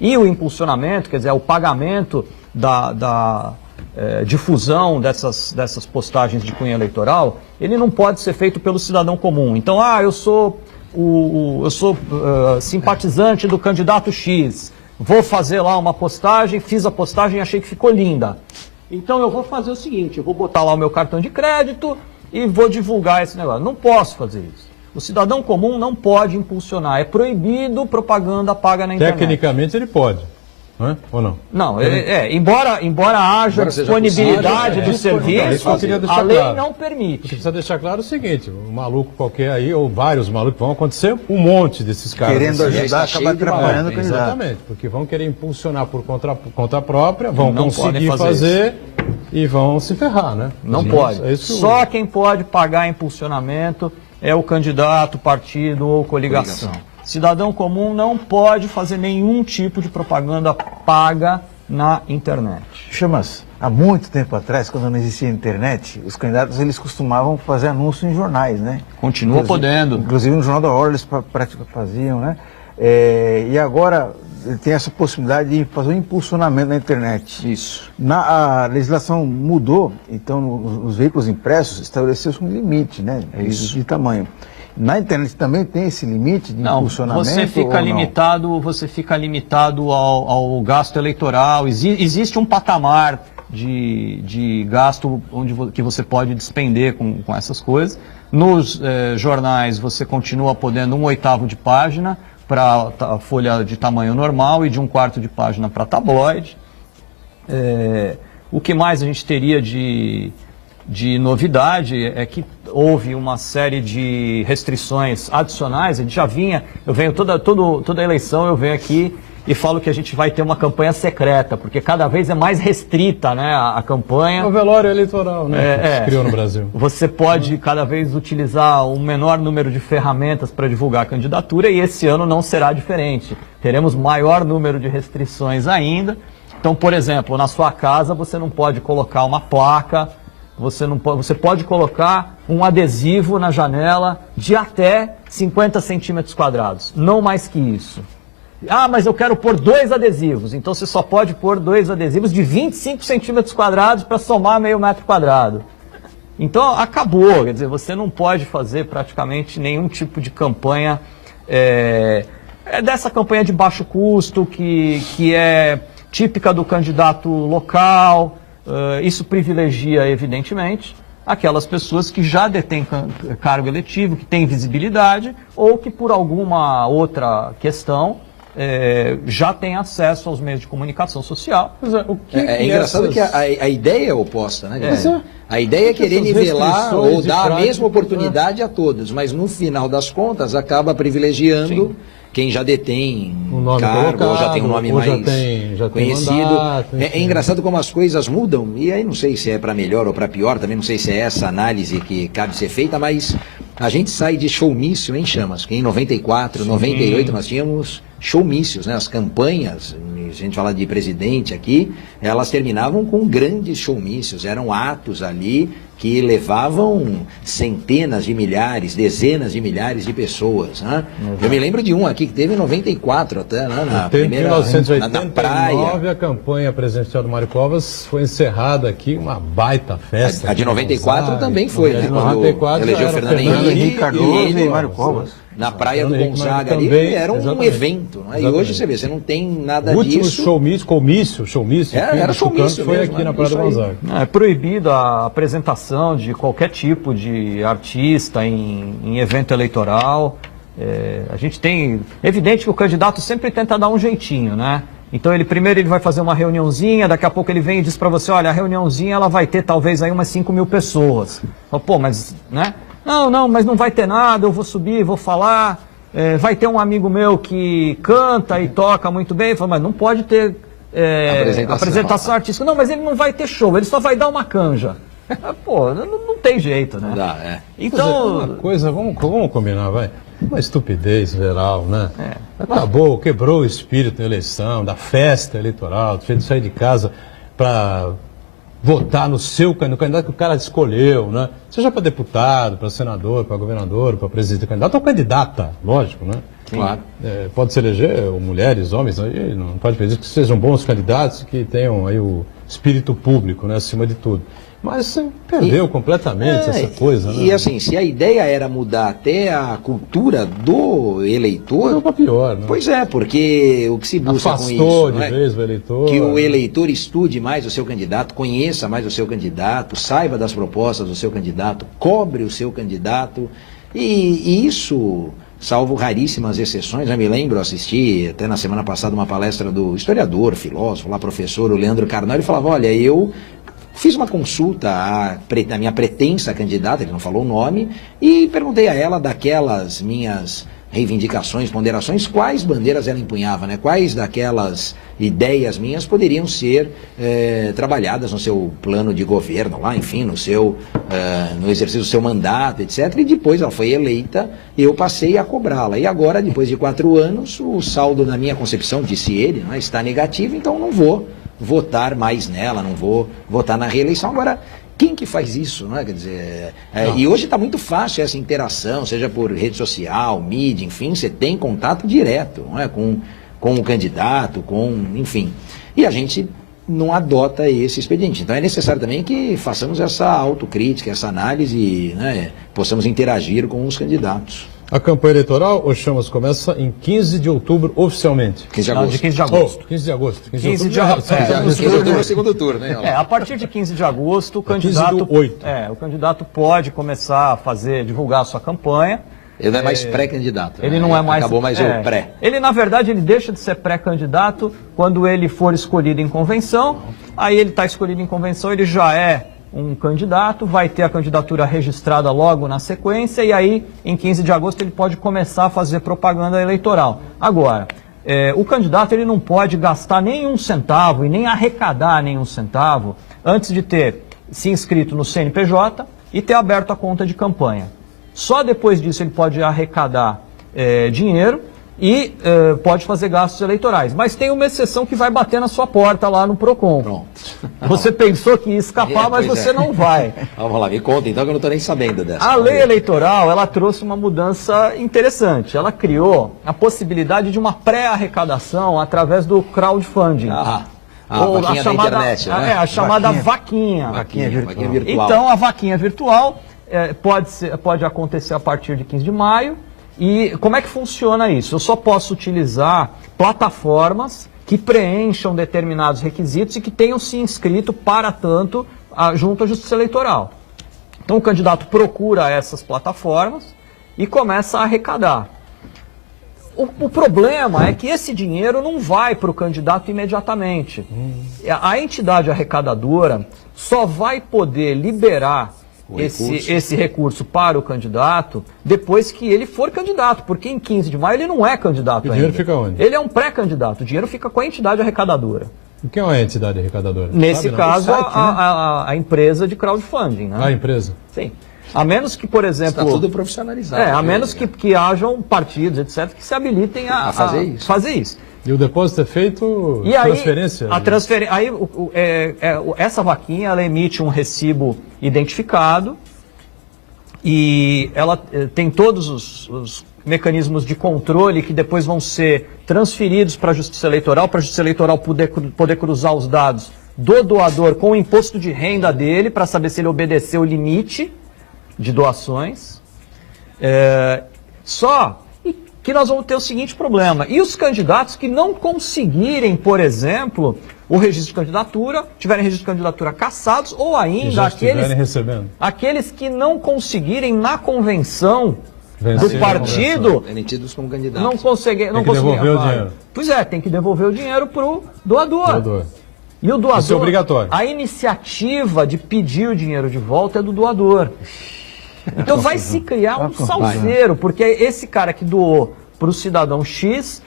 E o impulsionamento, quer dizer, o pagamento da difusão dessas postagens de cunho eleitoral, ele não pode ser feito pelo cidadão comum. Então, eu sou simpatizante do candidato X, vou fazer lá uma postagem, fiz a postagem e achei que ficou linda. Então eu vou fazer o seguinte, eu vou botar lá o meu cartão de crédito e vou divulgar esse negócio. Não posso fazer isso. O cidadão comum não pode impulsionar. É proibido propaganda paga na internet. Tecnicamente ele pode, não é? Ou não? Não, embora haja disponibilidade do serviço, a lei não permite. Porque precisa deixar claro o seguinte, um maluco qualquer aí, ou vários malucos, vão acontecer um monte desses caras. Querendo ajudar, acaba atrapalhando o candidato. Exatamente, porque vão querer impulsionar por conta própria, vão conseguir fazer e vão se ferrar, né? Não pode. Só quem pode pagar impulsionamento é o candidato, partido ou coligação. Cidadão comum não pode fazer nenhum tipo de propaganda paga na internet. Chamas, há muito tempo atrás, quando não existia internet, os candidatos eles costumavam fazer anúncio em jornais, né? Continua podendo. Inclusive no Jornal da Hora eles faziam, né? E agora tem essa possibilidade de fazer um impulsionamento na internet. Isso. A legislação mudou, então os veículos impressos estabeleceu-se um limite, né? De tamanho. Na internet também tem esse limite de impulsionamento? Você fica limitado ao gasto eleitoral. Existe um patamar de gasto que você pode despender com essas coisas. Nos jornais você continua podendo 1/8 de página para a folha de tamanho normal e de 1/4 de página para tabloide. O que mais a gente teria de novidade é que houve uma série de restrições adicionais. A gente já eu venho toda eleição eu venho aqui e falo que a gente vai ter uma campanha secreta, porque cada vez é mais restrita, né, a campanha. É o velório eleitoral, né, que se criou no Brasil. Você pode cada vez utilizar um menor número de ferramentas para divulgar a candidatura e esse ano não será diferente. Teremos maior número de restrições ainda. Então, por exemplo, na sua casa você não pode colocar uma placa, você pode colocar um adesivo na janela de até 50 centímetros quadrados, não mais que isso. Mas eu quero pôr 2 adesivos, então você só pode pôr 2 adesivos de 25 centímetros quadrados para somar meio metro quadrado. Então acabou, quer dizer, você não pode fazer praticamente nenhum tipo de campanha, dessa campanha de baixo custo, que é típica do candidato local. Isso privilegia, evidentemente, aquelas pessoas que já detêm cargo eletivo, que têm visibilidade ou que por alguma outra questão já têm acesso aos meios de comunicação social. É engraçado que a ideia é oposta, né? A ideia é querer nivelar ou dar a mesma oportunidade a todos, mas no final das contas acaba privilegiando quem já detém nome cargo, colocado, ou já tem um nome mais já tem conhecido. Mandato, é engraçado como as coisas mudam, e aí não sei se é para melhor ou para pior, também não sei se é essa análise que cabe ser feita, mas a gente sai de showmício em chamas, porque em 94, 98 nós tínhamos showmícios, né? As campanhas, a gente fala de presidente aqui, elas terminavam com grandes showmícios, eram atos ali que levavam centenas de milhares, dezenas de milhares de pessoas, né? Eu me lembro de um aqui que teve em 94 até, né? Em 1989, na praia. A campanha presidencial do Mário Covas foi encerrada aqui, uma baita festa. A de 94 também foi, né? Quando 94 elegeu Fernando Henrique Cardoso e Mário Covas. Na praia do Gonzaga ali, era um evento. Né? E hoje você vê, você não tem nada disso. O último showmício. Era showmício foi mesmo, aqui na praia do Gonzaga. É proibido a apresentação de qualquer tipo de artista em evento eleitoral. A gente tem... Evidente que o candidato sempre tenta dar um jeitinho, né? Então primeiro ele vai fazer uma reuniãozinha, daqui a pouco ele vem e diz para você, olha, a reuniãozinha ela vai ter talvez aí umas 5.000 pessoas. Pô, mas, né? Não, mas não vai ter nada, eu vou subir, vou falar. vai ter um amigo meu que canta e toca muito bem, fala, mas não pode ter apresentação artística. Não, mas ele não vai ter show, ele só vai dar uma canja. Pô, não tem jeito, né? Não dá, Então, uma coisa, vamos combinar, vai. Uma estupidez geral, né? Acabou, quebrou o espírito da eleição, da festa eleitoral, do jeito de sair de casa para votar no candidato que o cara escolheu, né? Seja para deputado, para senador, para governador, para presidente, candidato ou candidata, lógico, né? Claro. Pode se eleger mulheres, homens, aí não pode pedir que sejam bons candidatos, que tenham aí o espírito público, né, acima de tudo. Mas você perdeu completamente essa coisa, né? E assim, se a ideia era mudar até a cultura do eleitor... Mudou para pior, né? Pois é, porque o que se busca Afastou com isso... de vez o eleitor. Que o eleitor estude mais o seu candidato, conheça mais o seu candidato, saiba das propostas do seu candidato, cobre o seu candidato. E isso, salvo raríssimas exceções, eu me lembro, assisti até na semana passada uma palestra do historiador, filósofo, lá professor, o Leandro Carnal, ele falava, olha, eu... fiz uma consulta à minha pretensa candidata, ele não falou o nome, e perguntei a ela daquelas minhas reivindicações, ponderações, quais bandeiras ela empunhava, né? Quais daquelas ideias minhas poderiam ser trabalhadas no seu plano de governo, lá, enfim, no exercício do seu mandato, etc. E depois ela foi eleita, eu passei a cobrá-la. E agora, depois de 4 anos, o saldo, na minha concepção, disse ele, né, está negativo, então não vou votar mais nela, não vou votar na reeleição. Agora, quem que faz isso, né? Quer dizer, e hoje está muito fácil essa interação, seja por rede social, mídia, enfim, você tem contato direto, não é? com o candidato, enfim. E a gente não adota esse expediente. Então é necessário também que façamos essa autocrítica, essa análise, né? Possamos interagir com os candidatos. A campanha eleitoral, o Chamas, começa em 15 de outubro, oficialmente. 15 de agosto. de 15 de agosto. 15 de agosto. 15 de agosto. 15 de outubro é o segundo turno, né? A partir de 15 de agosto, o candidato, o candidato pode começar a divulgar a sua campanha. Ele não é mais pré-candidato. Ele né? não é mais... Acabou mais o pré. Ele, na verdade, ele deixa de ser pré-candidato quando ele for escolhido em convenção. Aí ele está escolhido em convenção, ele já é um candidato, vai ter a candidatura registrada logo na sequência e aí, em 15 de agosto, ele pode começar a fazer propaganda eleitoral. Agora, o candidato ele não pode gastar nenhum centavo e nem arrecadar nenhum centavo antes de ter se inscrito no CNPJ e ter aberto a conta de campanha. Só depois disso ele pode arrecadar dinheiro e pode fazer gastos eleitorais. Mas tem uma exceção que vai bater na sua porta lá no PROCON. Pronto. Você pensou que ia escapar, mas você não vai. Vamos lá, me conta então que eu não estou nem sabendo dessa. A lei eleitoral, ela trouxe uma mudança interessante. Ela criou a possibilidade de uma pré-arrecadação através do crowdfunding. A vaquinha da internet, né? A chamada vaquinha. Vaquinha virtual. Então, a vaquinha virtual pode acontecer a partir de 15 de maio. E como é que funciona isso? Eu só posso utilizar plataformas que preencham determinados requisitos e que tenham se inscrito para tanto junto à Justiça Eleitoral. Então o candidato procura essas plataformas e começa a arrecadar. O problema é que esse dinheiro não vai para o candidato imediatamente. A entidade arrecadadora só vai poder liberar esse recurso para o candidato depois que ele for candidato, porque em 15 de maio ele não é candidato ainda. O dinheiro fica onde? Ele é um pré-candidato, o dinheiro fica com a entidade arrecadadora. O que é uma entidade arrecadadora? Nesse caso, site, a empresa de crowdfunding. Né? A empresa? Sim. A menos que, por exemplo... Está tudo profissionalizado. A menos que hajam partidos, etc., que se habilitem a fazer isso. E o depósito é feito transferência? Essa vaquinha ela emite um recibo identificado e ela tem todos os mecanismos de controle que depois vão ser transferidos para a Justiça Eleitoral poder cruzar os dados do doador com o imposto de renda dele para saber se ele obedeceu o limite de doações. Só que nós vamos ter o seguinte problema. E os candidatos que não conseguirem, por exemplo, o registro de candidatura, tiverem registro de candidatura cassados, ou ainda aqueles que não conseguirem na convenção do partido, emitidos como candidatos. não conseguem devolver o dinheiro. Pois tem que devolver o dinheiro para o doador. E o doador, isso é obrigatório. A iniciativa de pedir o dinheiro de volta é do doador. Então vai se criar um salseiro, porque esse cara que doou para o cidadão X,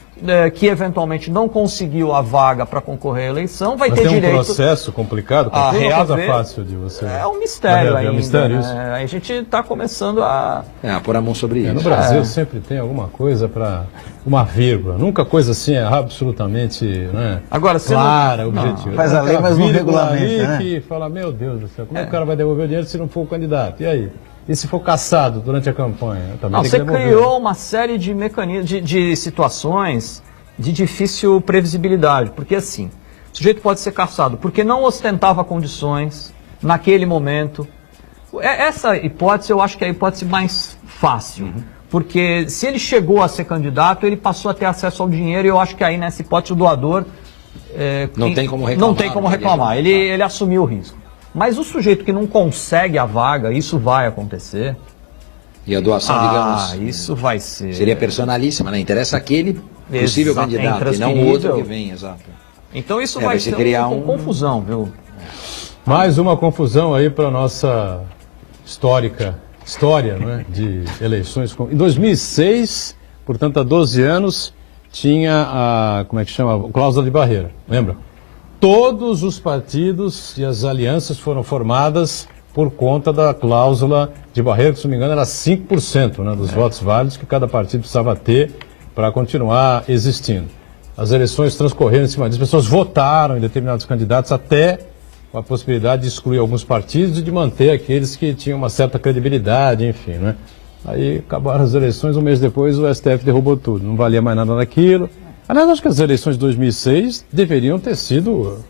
que eventualmente não conseguiu a vaga para concorrer à eleição, vai Mas ter tem direito um processo complicado, a é uma coisa reaver. fácil de você... É um mistério ainda. É um mistério isso. A gente está começando a pôr a mão sobre isso. No Brasil sempre tem alguma coisa para uma vírgula. Nunca coisa assim é absolutamente, né, Agora, você clara, não- objetiva. Faz a lei, Aquela mas não vírgula regulamenta, ali né? que fala, meu Deus do céu, como é que o cara vai devolver o dinheiro se não for o candidato? E aí? E se for caçado durante a campanha? Também Não, tem você que devolver. criou uma série de mecanismos, de situações de difícil previsibilidade, porque assim, o sujeito pode ser caçado porque não ostentava condições naquele momento. Essa hipótese, eu acho que é a hipótese mais fácil, porque se ele chegou a ser candidato, ele passou a ter acesso ao dinheiro, e eu acho que aí nessa hipótese o doador... Não tem como reclamar, Não tem como reclamar, ele assumiu o risco. Mas o sujeito que não consegue a vaga, isso vai acontecer. E a doação, digamos, Isso vai ser... seria personalíssima, né? Interessa aquele possível Exato, é candidato e não o outro que intransferível. vem, exato. Então isso vai vai se ser criar uma confusão, viu? Mais uma confusão aí para nossa história, não é, de eleições. Em 2006, portanto há 12 anos, tinha a, como é que chama, a cláusula de barreira, lembra? Todos os partidos e as alianças foram formadas por conta da cláusula de barreira, que se não me engano era 5%, né, dos votos válidos que cada partido precisava ter para continuar existindo. As eleições transcorreram em cima disso, as pessoas votaram em determinados candidatos até com a possibilidade de excluir alguns partidos e de manter aqueles que tinham uma certa credibilidade, enfim, né? Aí acabaram as eleições, um mês depois o STF derrubou tudo, não valia mais nada daquilo. Aliás, acho que as eleições de 2006 deveriam ter sido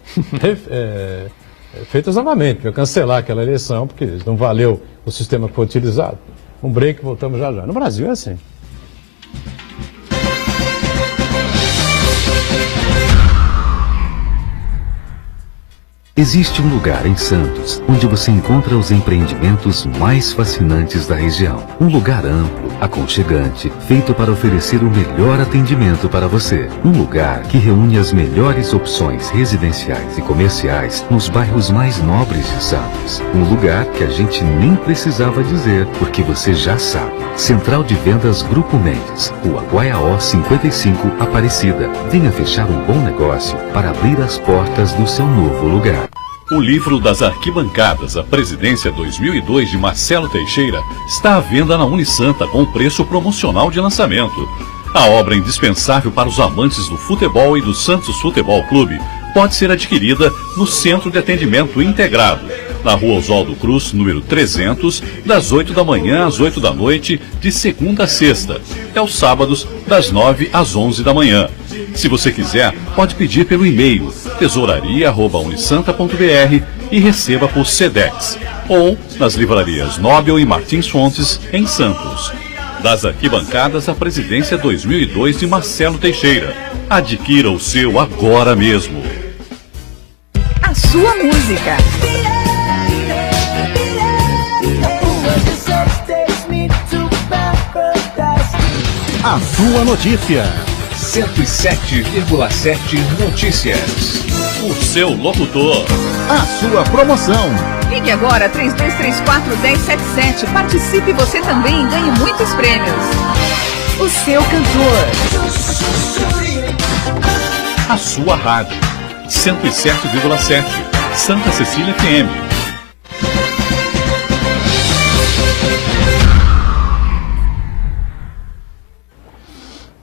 feitas novamente, para cancelar aquela eleição, porque não valeu o sistema que foi utilizado. Um break, voltamos já já. No Brasil é assim. Existe um lugar em Santos onde você encontra os empreendimentos mais fascinantes da região. Um lugar amplo, aconchegante, feito para oferecer o melhor atendimento para você. Um lugar que reúne as melhores opções residenciais e comerciais nos bairros mais nobres de Santos. Um lugar que a gente nem precisava dizer, porque você já sabe. Central de Vendas Grupo Mendes, Rua Guaiaó 55, Aparecida. Venha fechar um bom negócio para abrir as portas do seu novo lugar. O livro das arquibancadas, a Presidência 2002 de Marcelo Teixeira, está à venda na Unisanta com preço promocional de lançamento. A obra indispensável para os amantes do futebol e do Santos Futebol Clube pode ser adquirida no Centro de Atendimento Integrado, na Rua Oswaldo Cruz, número 300, das 8 da manhã às 8 da noite, de segunda a sexta, e aos sábados, das 9 às 11 da manhã. Se você quiser, pode pedir pelo e-mail tesouraria@unisanta.br e receba por Sedex, ou nas livrarias Nobel e Martins Fontes, em Santos. Das arquibancadas, a Presidência 2002 de Marcelo Teixeira. Adquira o seu agora mesmo. A sua música. A sua notícia. 107,7 Notícias. O seu locutor. A sua promoção. Ligue agora 3234-1077. Participe você também e ganhe muitos prêmios. O seu cantor. A sua rádio. 107,7. Santa Cecília FM.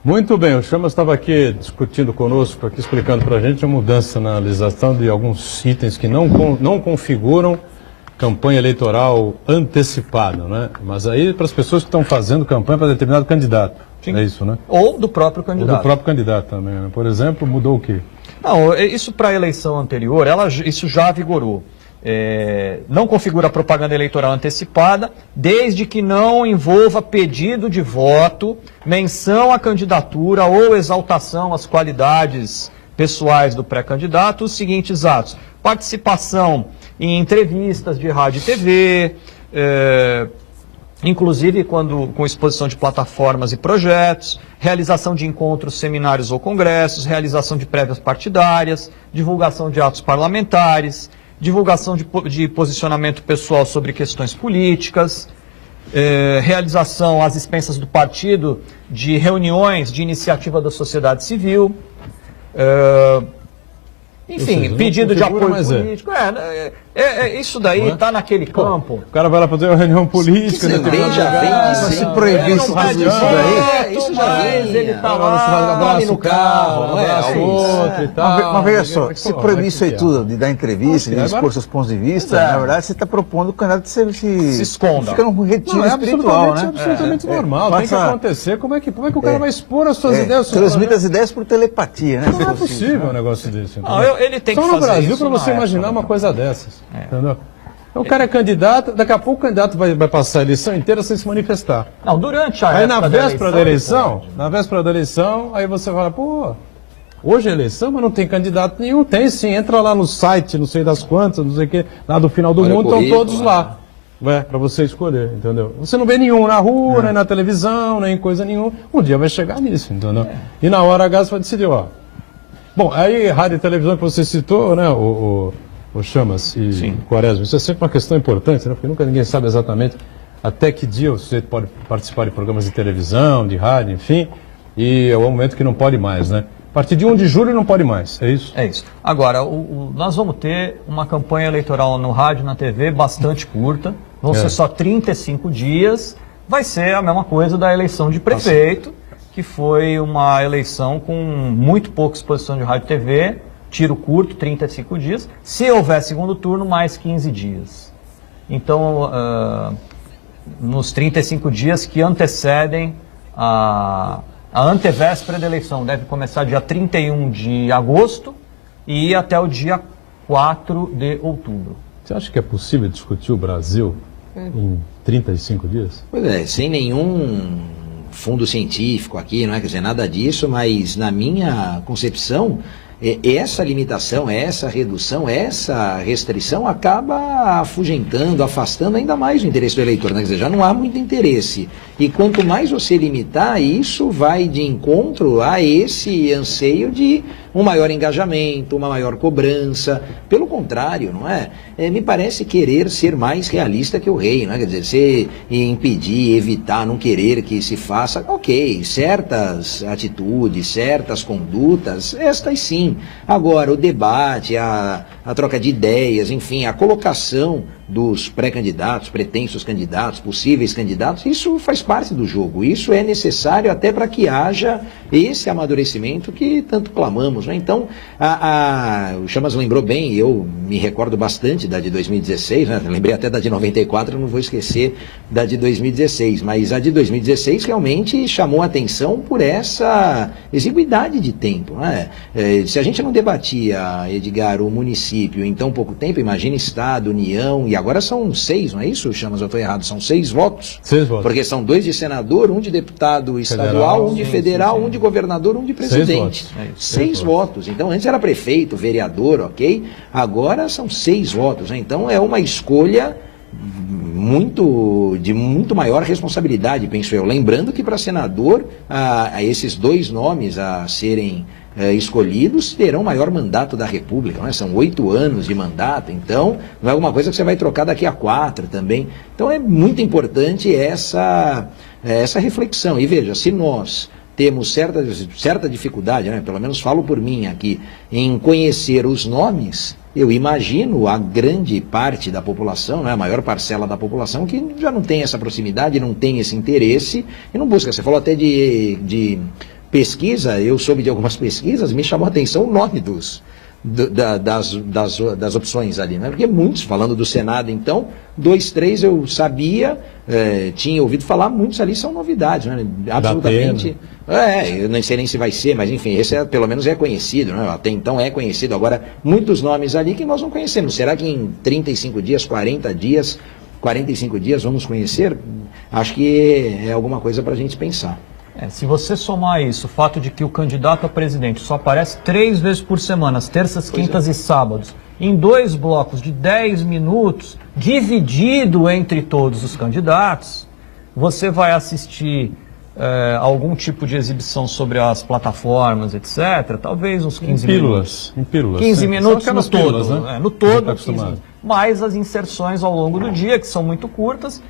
Muito bem, o Chamas estava aqui discutindo conosco, aqui explicando para a gente a mudança na legislação de alguns itens que não configuram campanha eleitoral antecipada, né? Mas aí para as pessoas que estão fazendo campanha para determinado candidato, Sim. É isso, né? Ou do próprio Ou candidato. do próprio candidato também, né? Por exemplo, mudou o quê? Não, isso para a eleição anterior, isso já vigorou. Não configura propaganda eleitoral antecipada, desde que não envolva pedido de voto, menção à candidatura ou exaltação às qualidades pessoais do pré-candidato, os seguintes atos: participação em entrevistas de rádio e TV, inclusive com exposição de plataformas e projetos, realização de encontros, seminários ou congressos, realização de prévias partidárias, divulgação de atos parlamentares, divulgação de posicionamento pessoal sobre questões políticas. realização às expensas do partido de reuniões de iniciativa da sociedade civil, enfim, seja, pedido de apoio mas político. Isso daí está naquele campo. O cara vai lá fazer uma reunião política, né? Também já vem Mas se proibisse tudo isso daí... isso já vem. Ele está lá, abraça o carro, não é? abraça o outro e tal. Mas veja só, se proibir isso aí tudo, de dar entrevista, de expor seus pontos de vista, na verdade você está propondo que o candidato se esconda. Fica num retiro Não, é espiritual, né? absolutamente normal. Tem que acontecer. Como é que o cara vai expor as suas ideias? Transmite as ideias por telepatia, né? Não é possível um negócio desse. Ele tem que Só no fazer Brasil isso para você na imaginar época, uma coisa dessas. Entendeu? Então, o cara é candidato, daqui a pouco o candidato vai passar a eleição inteira sem se manifestar. Não, durante a Aí na época véspera da eleição, aí você fala, pô, hoje é eleição, mas não tem candidato nenhum. Tem sim, entra lá no site, não sei das quantas, não sei o que, lá do final do Olha mundo, o estão todos currículo, lá. Para você escolher, entendeu? Você não vê nenhum na rua, nem na televisão, nem coisa nenhuma. Um dia vai chegar nisso, entendeu? E na hora H você vai decidir, ó. Bom, aí rádio e televisão que você citou, né, o Chamas e Quaresma, isso é sempre uma questão importante, né, porque nunca ninguém sabe exatamente até que dia você pode participar de programas de televisão, de rádio, enfim, e é o momento que não pode mais, né? A partir de 1 de julho não pode mais, é isso? É isso. Agora, nós vamos ter uma campanha eleitoral no rádio e na TV bastante curta, vão ser só 35 dias, vai ser a mesma coisa da eleição de prefeito, que foi uma eleição com muito pouca exposição de rádio e TV, tiro curto, 35 dias. Se houver segundo turno, mais 15 dias. Então, nos 35 dias que antecedem a antevéspera da eleição, deve começar dia 31 de agosto e ir até o dia 4 de outubro. Você acha que é possível discutir o Brasil em 35 dias? Pois é, sem nenhum fundo científico aqui, não é? Quer dizer, nada disso, mas na minha concepção, essa limitação, essa redução, essa restrição acaba afugentando, afastando ainda mais o interesse do eleitor, né? Quer dizer, já não há muito interesse. E quanto mais você limitar, isso vai de encontro a esse anseio de um maior engajamento, uma maior cobrança. Pelo contrário, não é? Me parece querer ser mais realista que o rei, não é? Quer dizer, se impedir, evitar, não querer que se faça, ok, certas atitudes, certas condutas, estas sim. Agora, o debate, a troca de ideias, enfim, a colocação dos pré-candidatos, pretensos candidatos, possíveis candidatos, isso faz parte do jogo. Isso é necessário até para que haja esse amadurecimento que tanto clamamos, né? Então, o Chamas lembrou bem, eu me recordo bastante da de 2016, né? Lembrei até da de 94, não vou esquecer da de 2016, mas a de 2016 realmente chamou a atenção por essa exiguidade de tempo, né? Se a gente não debatia, Edgar, o município em tão pouco tempo, imagina Estado, União, e agora são 6, não é isso, Chamas? Eu estou errado, são 6 votos. 6 votos. Porque são 2 de senador, 1 de deputado estadual, 1 de federal, 1 de governador, 1 de presidente. 6 votos. Então, antes era prefeito, vereador, ok? Agora são 6 votos, né? Então, é uma escolha de muito maior responsabilidade, penso eu. Lembrando que para senador, esses 2 nomes a serem escolhidos terão maior mandato da República, não é? São 8 anos de mandato, então não é alguma coisa que você vai trocar daqui a 4 também. Então é muito importante essa reflexão. E veja, se nós temos certa dificuldade, né? Pelo menos falo por mim aqui, em conhecer os nomes, eu imagino a grande parte da população, né, a maior parcela da população, que já não tem essa proximidade, não tem esse interesse e não busca. Você falou até de pesquisa, eu soube de algumas pesquisas, me chamou a atenção o nome das opções ali, né? Porque muitos, falando do Senado, então, 2, 3 eu sabia, tinha ouvido falar, muitos ali são novidades, né? Absolutamente. Eu não sei nem se vai ser, mas enfim, esse pelo menos é conhecido, né? Até então é conhecido. Agora, muitos nomes ali que nós não conhecemos. Será que em 35 dias, 40 dias, 45 dias vamos conhecer? Acho que é alguma coisa para a gente pensar. Se você somar isso, o fato de que o candidato a presidente só aparece 3 vezes por semana, às terças, quintas e sábados, em 2 blocos de 10 minutos, dividido entre todos os candidatos, você vai assistir algum tipo de exibição sobre as plataformas, etc., talvez uns 15 minutos. Em pílulas. 15 minutos no todo, pílulas, né? No todo, tá 15 minutos. Mais as inserções ao longo do dia, que são muito curtas.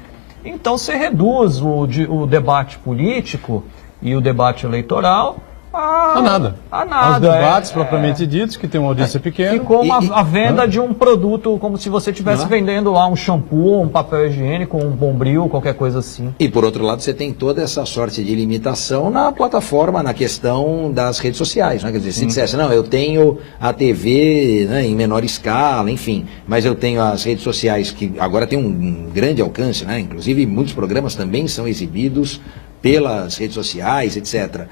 Então você reduz o debate político e o debate eleitoral a nada. Aos debates propriamente ditos, que tem uma audiência pequena. Ficou a venda de um produto, como se você estivesse vendendo lá um shampoo, um papel higiênico, um Bombril, qualquer coisa assim. E por outro lado, você tem toda essa sorte de limitação na plataforma, na questão das redes sociais, né? Quer dizer, se dissesse, não, eu tenho a TV, né, em menor escala, enfim, mas eu tenho as redes sociais que agora tem um grande alcance, né? Inclusive muitos programas também são exibidos pelas redes sociais, etc.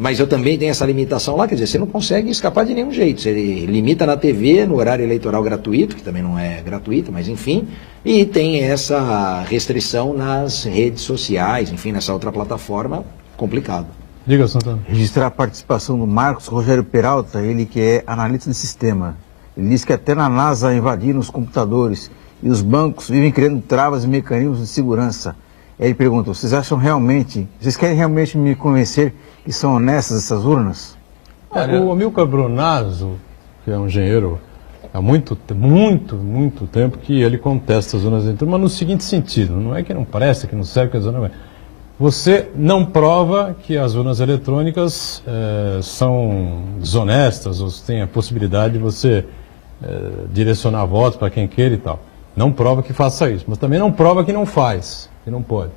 Mas eu também tenho essa limitação lá, quer dizer, você não consegue escapar de nenhum jeito. Você limita na TV, no horário eleitoral gratuito, que também não é gratuito, mas enfim, e tem essa restrição nas redes sociais, enfim, nessa outra plataforma, complicado. Diga, Santana. Registrar a participação do Marcos Rogério Peralta, ele que é analista de sistema. Ele diz que até na NASA invadiram os computadores e os bancos vivem criando travas e mecanismos de segurança. Aí ele pergunta, vocês querem realmente me convencer que são honestas essas urnas? O Amilcar Brunazzo, que é um engenheiro há muito tempo, que ele contesta as urnas eletrônicas, mas no seguinte sentido, não é que não presta, que não serve, que as urnas... Você não prova que as urnas eletrônicas são desonestas, ou tem a possibilidade de você direcionar votos para quem queira e tal. Não prova que faça isso, mas também não prova que não faz, que não pode.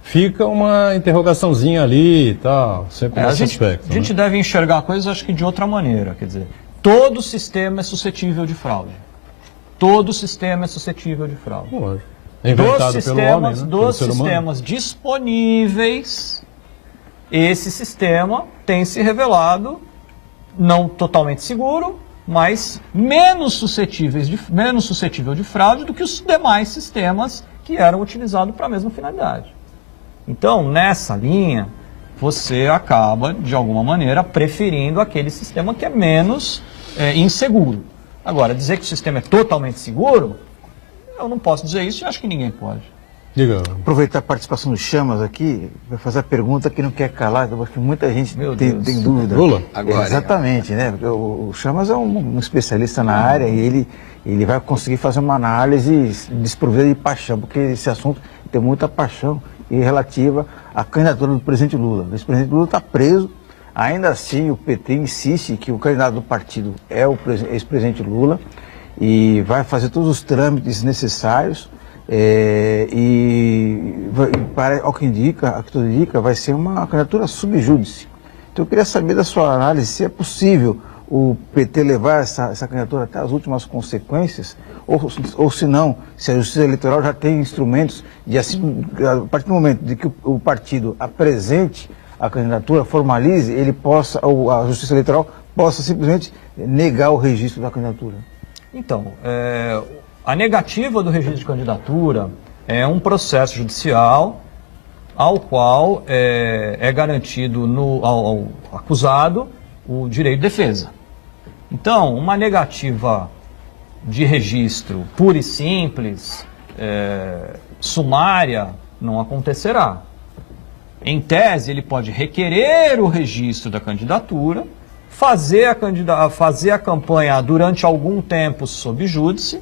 Fica uma interrogaçãozinha ali e tal, sempre nesse aspecto. A gente deve enxergar a coisa, acho que de outra maneira, quer dizer, todo sistema é suscetível de fraude. Todo sistema é suscetível de fraude. É inventado pelo homem, né? Dos sistemas disponíveis, esse sistema tem se revelado não totalmente seguro, mas menos suscetível de fraude do que os demais sistemas que eram utilizados para a mesma finalidade. Então, nessa linha, você acaba, de alguma maneira, preferindo aquele sistema que é menos inseguro. Agora, dizer que o sistema é totalmente seguro, eu não posso dizer isso e acho que ninguém pode. Diga. Aproveitar a participação do Chamas aqui, vai fazer a pergunta que não quer calar, eu acho que muita gente tem dúvida. Lula? Agora, exatamente, né? Porque o Chamas é um especialista na área e ele vai conseguir fazer uma análise desprovida de paixão, porque esse assunto tem muita paixão e relativa à candidatura do presidente Lula. O presidente Lula está preso, ainda assim o PT insiste que o candidato do partido é o ex-presidente Lula e vai fazer todos os trâmites necessários ao que tudo indica, vai ser uma candidatura sub judice. Então eu queria saber da sua análise se é possível o PT levar essa candidatura até as últimas consequências, ou se não, se a Justiça Eleitoral já tem instrumentos de, assim, a partir do momento de que o partido apresente a candidatura, formalize, a Justiça Eleitoral possa simplesmente negar o registro da candidatura. Então, a negativa do registro de candidatura é um processo judicial ao qual é garantido ao acusado o direito de defesa. Então, uma negativa de registro pura e simples, sumária, não acontecerá. Em tese, ele pode requerer o registro da candidatura, fazer a campanha durante algum tempo sob júdice,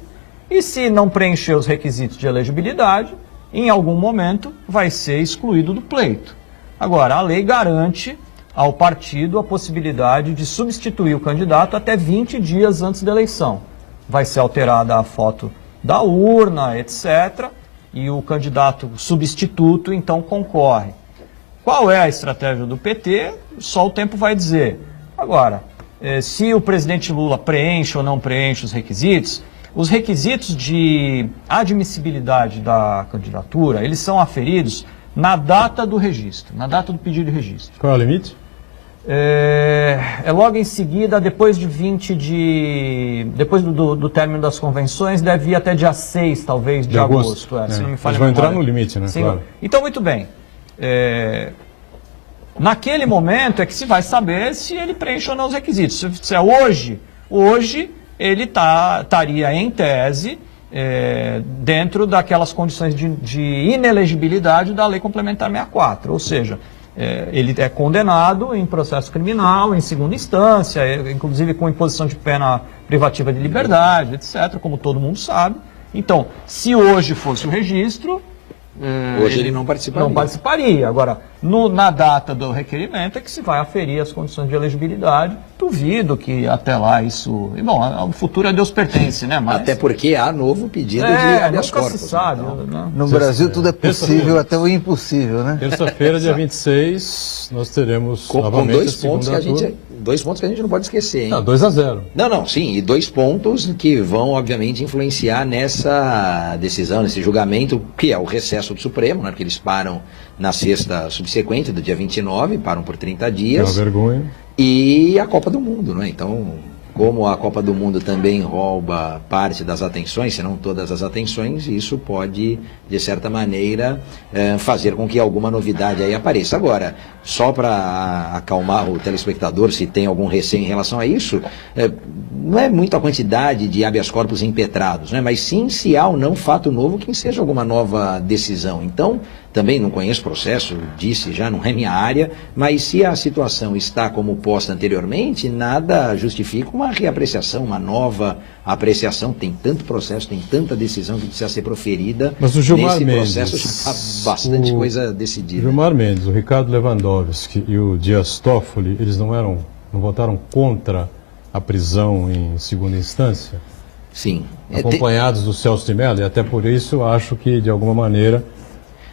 e se não preencher os requisitos de elegibilidade, em algum momento vai ser excluído do pleito. Agora, a lei garante ao partido a possibilidade de substituir o candidato até 20 dias antes da eleição. Vai ser alterada a foto da urna, etc., e o candidato substituto, então, concorre. Qual é a estratégia do PT? Só o tempo vai dizer. Agora, se o presidente Lula preenche ou não preenche os requisitos de admissibilidade da candidatura, eles são aferidos na data do registro, na data do pedido de registro. Qual é o limite? É logo em seguida, depois do término das convenções, deve ir até dia 6, talvez, de agosto. Se não me falha a memória. Vai entrar no limite, né? Sim. Claro. Então, muito bem. Naquele momento é que se vai saber se ele preenche ou não os requisitos. Se é hoje ele estaria em tese dentro daquelas condições de inelegibilidade da Lei Complementar 64, ou seja, ele é condenado em processo criminal, em segunda instância, inclusive com imposição de pena privativa de liberdade, etc., como todo mundo sabe. Então, se hoje fosse o registro, Hoje ele não participaria. Não participaria. Agora, na data do requerimento é que se vai aferir as condições de elegibilidade. Duvido que até lá isso... E, bom, o futuro a Deus pertence, né? Mas... Até porque há novo pedido de habeas nunca corpus. se sabe. Então. Né? No Brasil tudo é possível, até o impossível, né? Terça-feira, dia 26, nós teremos Com novamente dois a pontos, segunda dois pontos que a gente não pode esquecer, hein? Não, 2-0. Não, sim, e 2 pontos que vão, obviamente, influenciar nessa decisão, nesse julgamento, que é o recesso do Supremo, né, porque eles param na sexta subsequente, do dia 29, param por 30 É dias. uma vergonha. E a Copa do Mundo, né? Então, como a Copa do Mundo também rouba parte das atenções, se não todas as atenções, isso pode, de certa maneira, fazer com que alguma novidade aí apareça. Agora, só para acalmar o telespectador, se tem algum receio em relação a isso, não é muito a quantidade de habeas corpus impetrados, né? Mas sim se há ou não fato novo que seja alguma nova decisão. Então, também não conheço o processo, disse já, não é minha área, mas se a situação está como posta anteriormente, nada justifica uma reapreciação, uma nova apreciação. Tem tanto processo, tem tanta decisão que precisa ser proferida. Mas o Gilmar Nesse Mendes, processo já está bastante coisa decidida. Gilmar Mendes, o Ricardo Lewandowski e o Dias Toffoli, eles não votaram contra a prisão em segunda instância? Sim. Acompanhados do Celso de Mello, e até por isso eu acho que, de alguma maneira,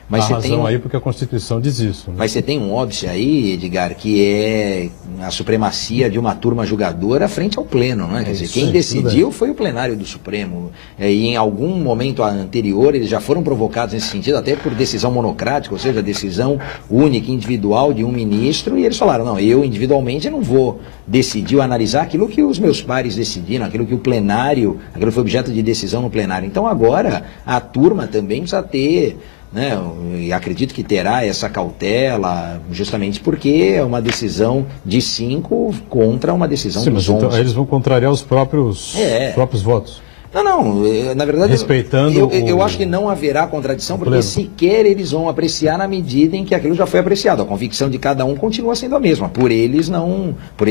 mas há razão aí, porque a Constituição diz isso. Né? Mas você tem um óbice aí, Edgar, que é a supremacia de uma turma julgadora frente ao pleno, não é? Quer dizer, quem decidiu foi o plenário do Supremo. E em algum momento anterior eles já foram provocados nesse sentido, até por decisão monocrática, ou seja, decisão única, individual de um ministro, e eles falaram, não, eu individualmente não vou decidir ou analisar aquilo que os meus pares decidiram, aquilo que o plenário, aquilo que foi objeto de decisão no plenário. Então agora a turma também precisa ter... Né? E acredito que terá essa cautela, justamente porque é uma decisão de 5 contra uma decisão dos 11. Então, eles vão contrariar os próprios votos. Não, na verdade, respeitando eu acho que não haverá contradição, porque sequer eles vão apreciar na medida em que aquilo já foi apreciado. A convicção de cada um continua sendo a mesma. Por eles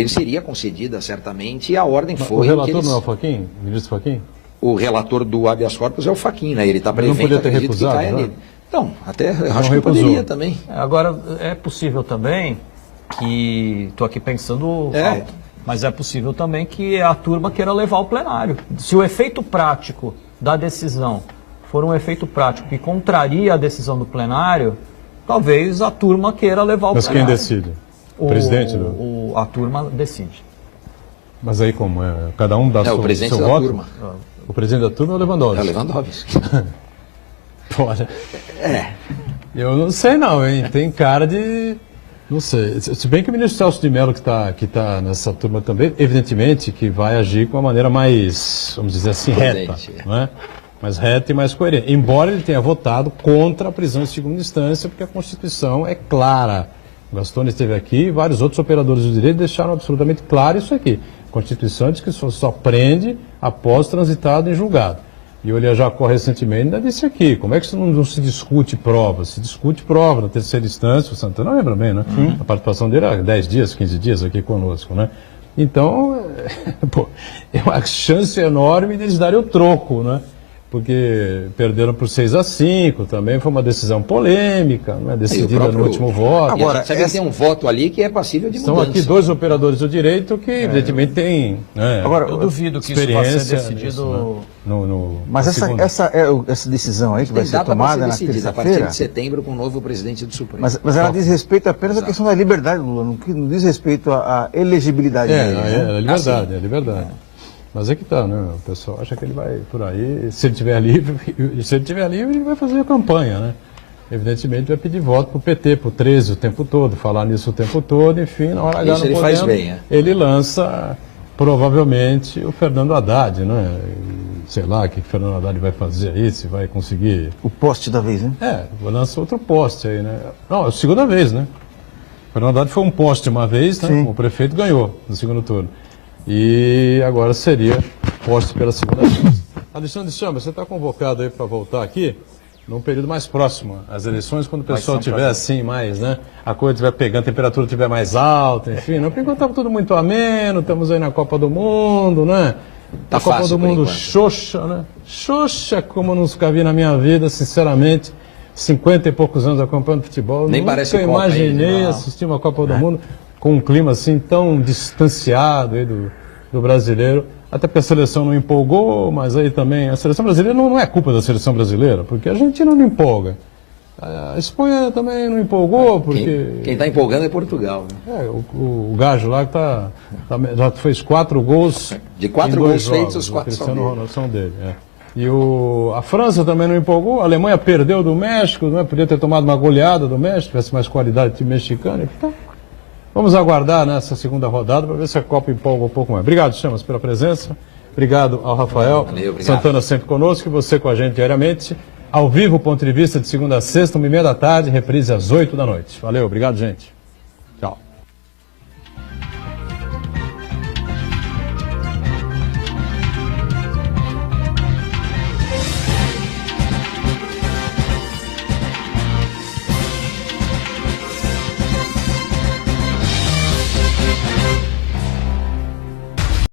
seria concedida, certamente, e a ordem foi... O relator não é o Fachin? O ministro Fachin? O relator do habeas corpus é o Fachin, né? Ele está prevendo, não podia ter acredito recusado, que caia nele. Então, até acho que recusou. poderia também. Agora, é possível também que... Estou aqui pensando alto, mas é possível também que a turma queira levar ao plenário. Se o efeito prático da decisão for um efeito prático que contraria a decisão do plenário, talvez a turma queira levar ao plenário. Mas quem decide? O presidente? A turma decide. Mas aí como? Cada um dá o presidente seu da voto? Turma. O presidente da turma é o Lewandowski? É o Lewandowski. Olha, eu não sei não, hein? Tem cara de... Não sei. Se bem que o ministro Celso de Mello, que tá nessa turma também, evidentemente que vai agir com uma maneira mais, vamos dizer assim, reta. Não é? Mais reta e mais coerente. Embora ele tenha votado contra a prisão em segunda instância, porque a Constituição é clara. O Gastone esteve aqui e vários outros operadores do direito deixaram absolutamente claro isso aqui. A Constituição diz que só prende após transitado em julgado. E o Elia Jacó recentemente ainda disse aqui, como é que não se discute prova? Se discute prova na terceira instância, o Santana lembra bem, né? A participação dele há 10 dias, 15 dias aqui conosco, né? Então, é uma chance enorme de eles darem o troco, né? Porque perderam por 6-5, também foi uma decisão polêmica, né? Decidida no último voto. Agora, tem um voto ali que é passível de mudança. São aqui 2 operadores do direito que, evidentemente, têm... Agora, eu duvido que isso vá ser decidido... Mas essa decisão aí que vai ser tomada na terça-feira... A partir de setembro, com o novo presidente do Supremo. Mas ela diz respeito apenas à questão da liberdade, Lula, não diz respeito à elegibilidade dele. É liberdade. Mas é que tá, né? O pessoal acha que ele vai por aí, se ele tiver livre, ele vai fazer a campanha, né? Evidentemente vai pedir voto pro PT, pro 13 o tempo todo, falar nisso o tempo todo, enfim, na hora H não podendo, faz bem, ele lança provavelmente o Fernando Haddad, né? Sei lá o que o Fernando Haddad vai fazer aí, se vai conseguir... O poste da vez, né? Lança outro poste aí, né? Não, é a segunda vez, né? O Fernando Haddad foi um poste uma vez, né? Sim. O prefeito ganhou no segundo turno. E agora seria posto pela segunda vez. Alexandre Chama, você está convocado aí para voltar aqui num período mais próximo às eleições, quando o pessoal estiver assim mais, né? A coisa estiver pegando, a temperatura estiver mais alta, enfim. Não, por enquanto estava tudo muito ameno, estamos aí na Copa do Mundo, né? Tá a Copa fácil, do Mundo xoxa, né? Xoxa como eu nunca vi na minha vida, sinceramente. 50 e poucos anos acompanhando futebol. Nem Nunca parece Copa, imaginei hein? assistir uma Copa do Mundo com um clima assim tão distanciado aí do brasileiro. Até porque a seleção não empolgou, mas aí também a seleção brasileira não é culpa da seleção brasileira, porque a Argentina não empolga. A Espanha também não empolgou, porque... Quem está empolgando é Portugal. Né? O Gajo lá que já fez 4 gols. De 4 gols feitos, os 4 são dele. São dele. E a França também não empolgou, a Alemanha perdeu do México, não é? Podia ter tomado uma goleada do México, tivesse mais qualidade de time mexicano. Então, vamos aguardar nessa segunda rodada para ver se a Copa empolga um pouco mais. Obrigado, Chamas, pela presença. Obrigado ao Rafael. Valeu, obrigado. Santana sempre conosco e você com a gente diariamente. Ao vivo, ponto de vista, de segunda a sexta, 1h30 da tarde, reprise às 8 da noite. Valeu, obrigado, gente.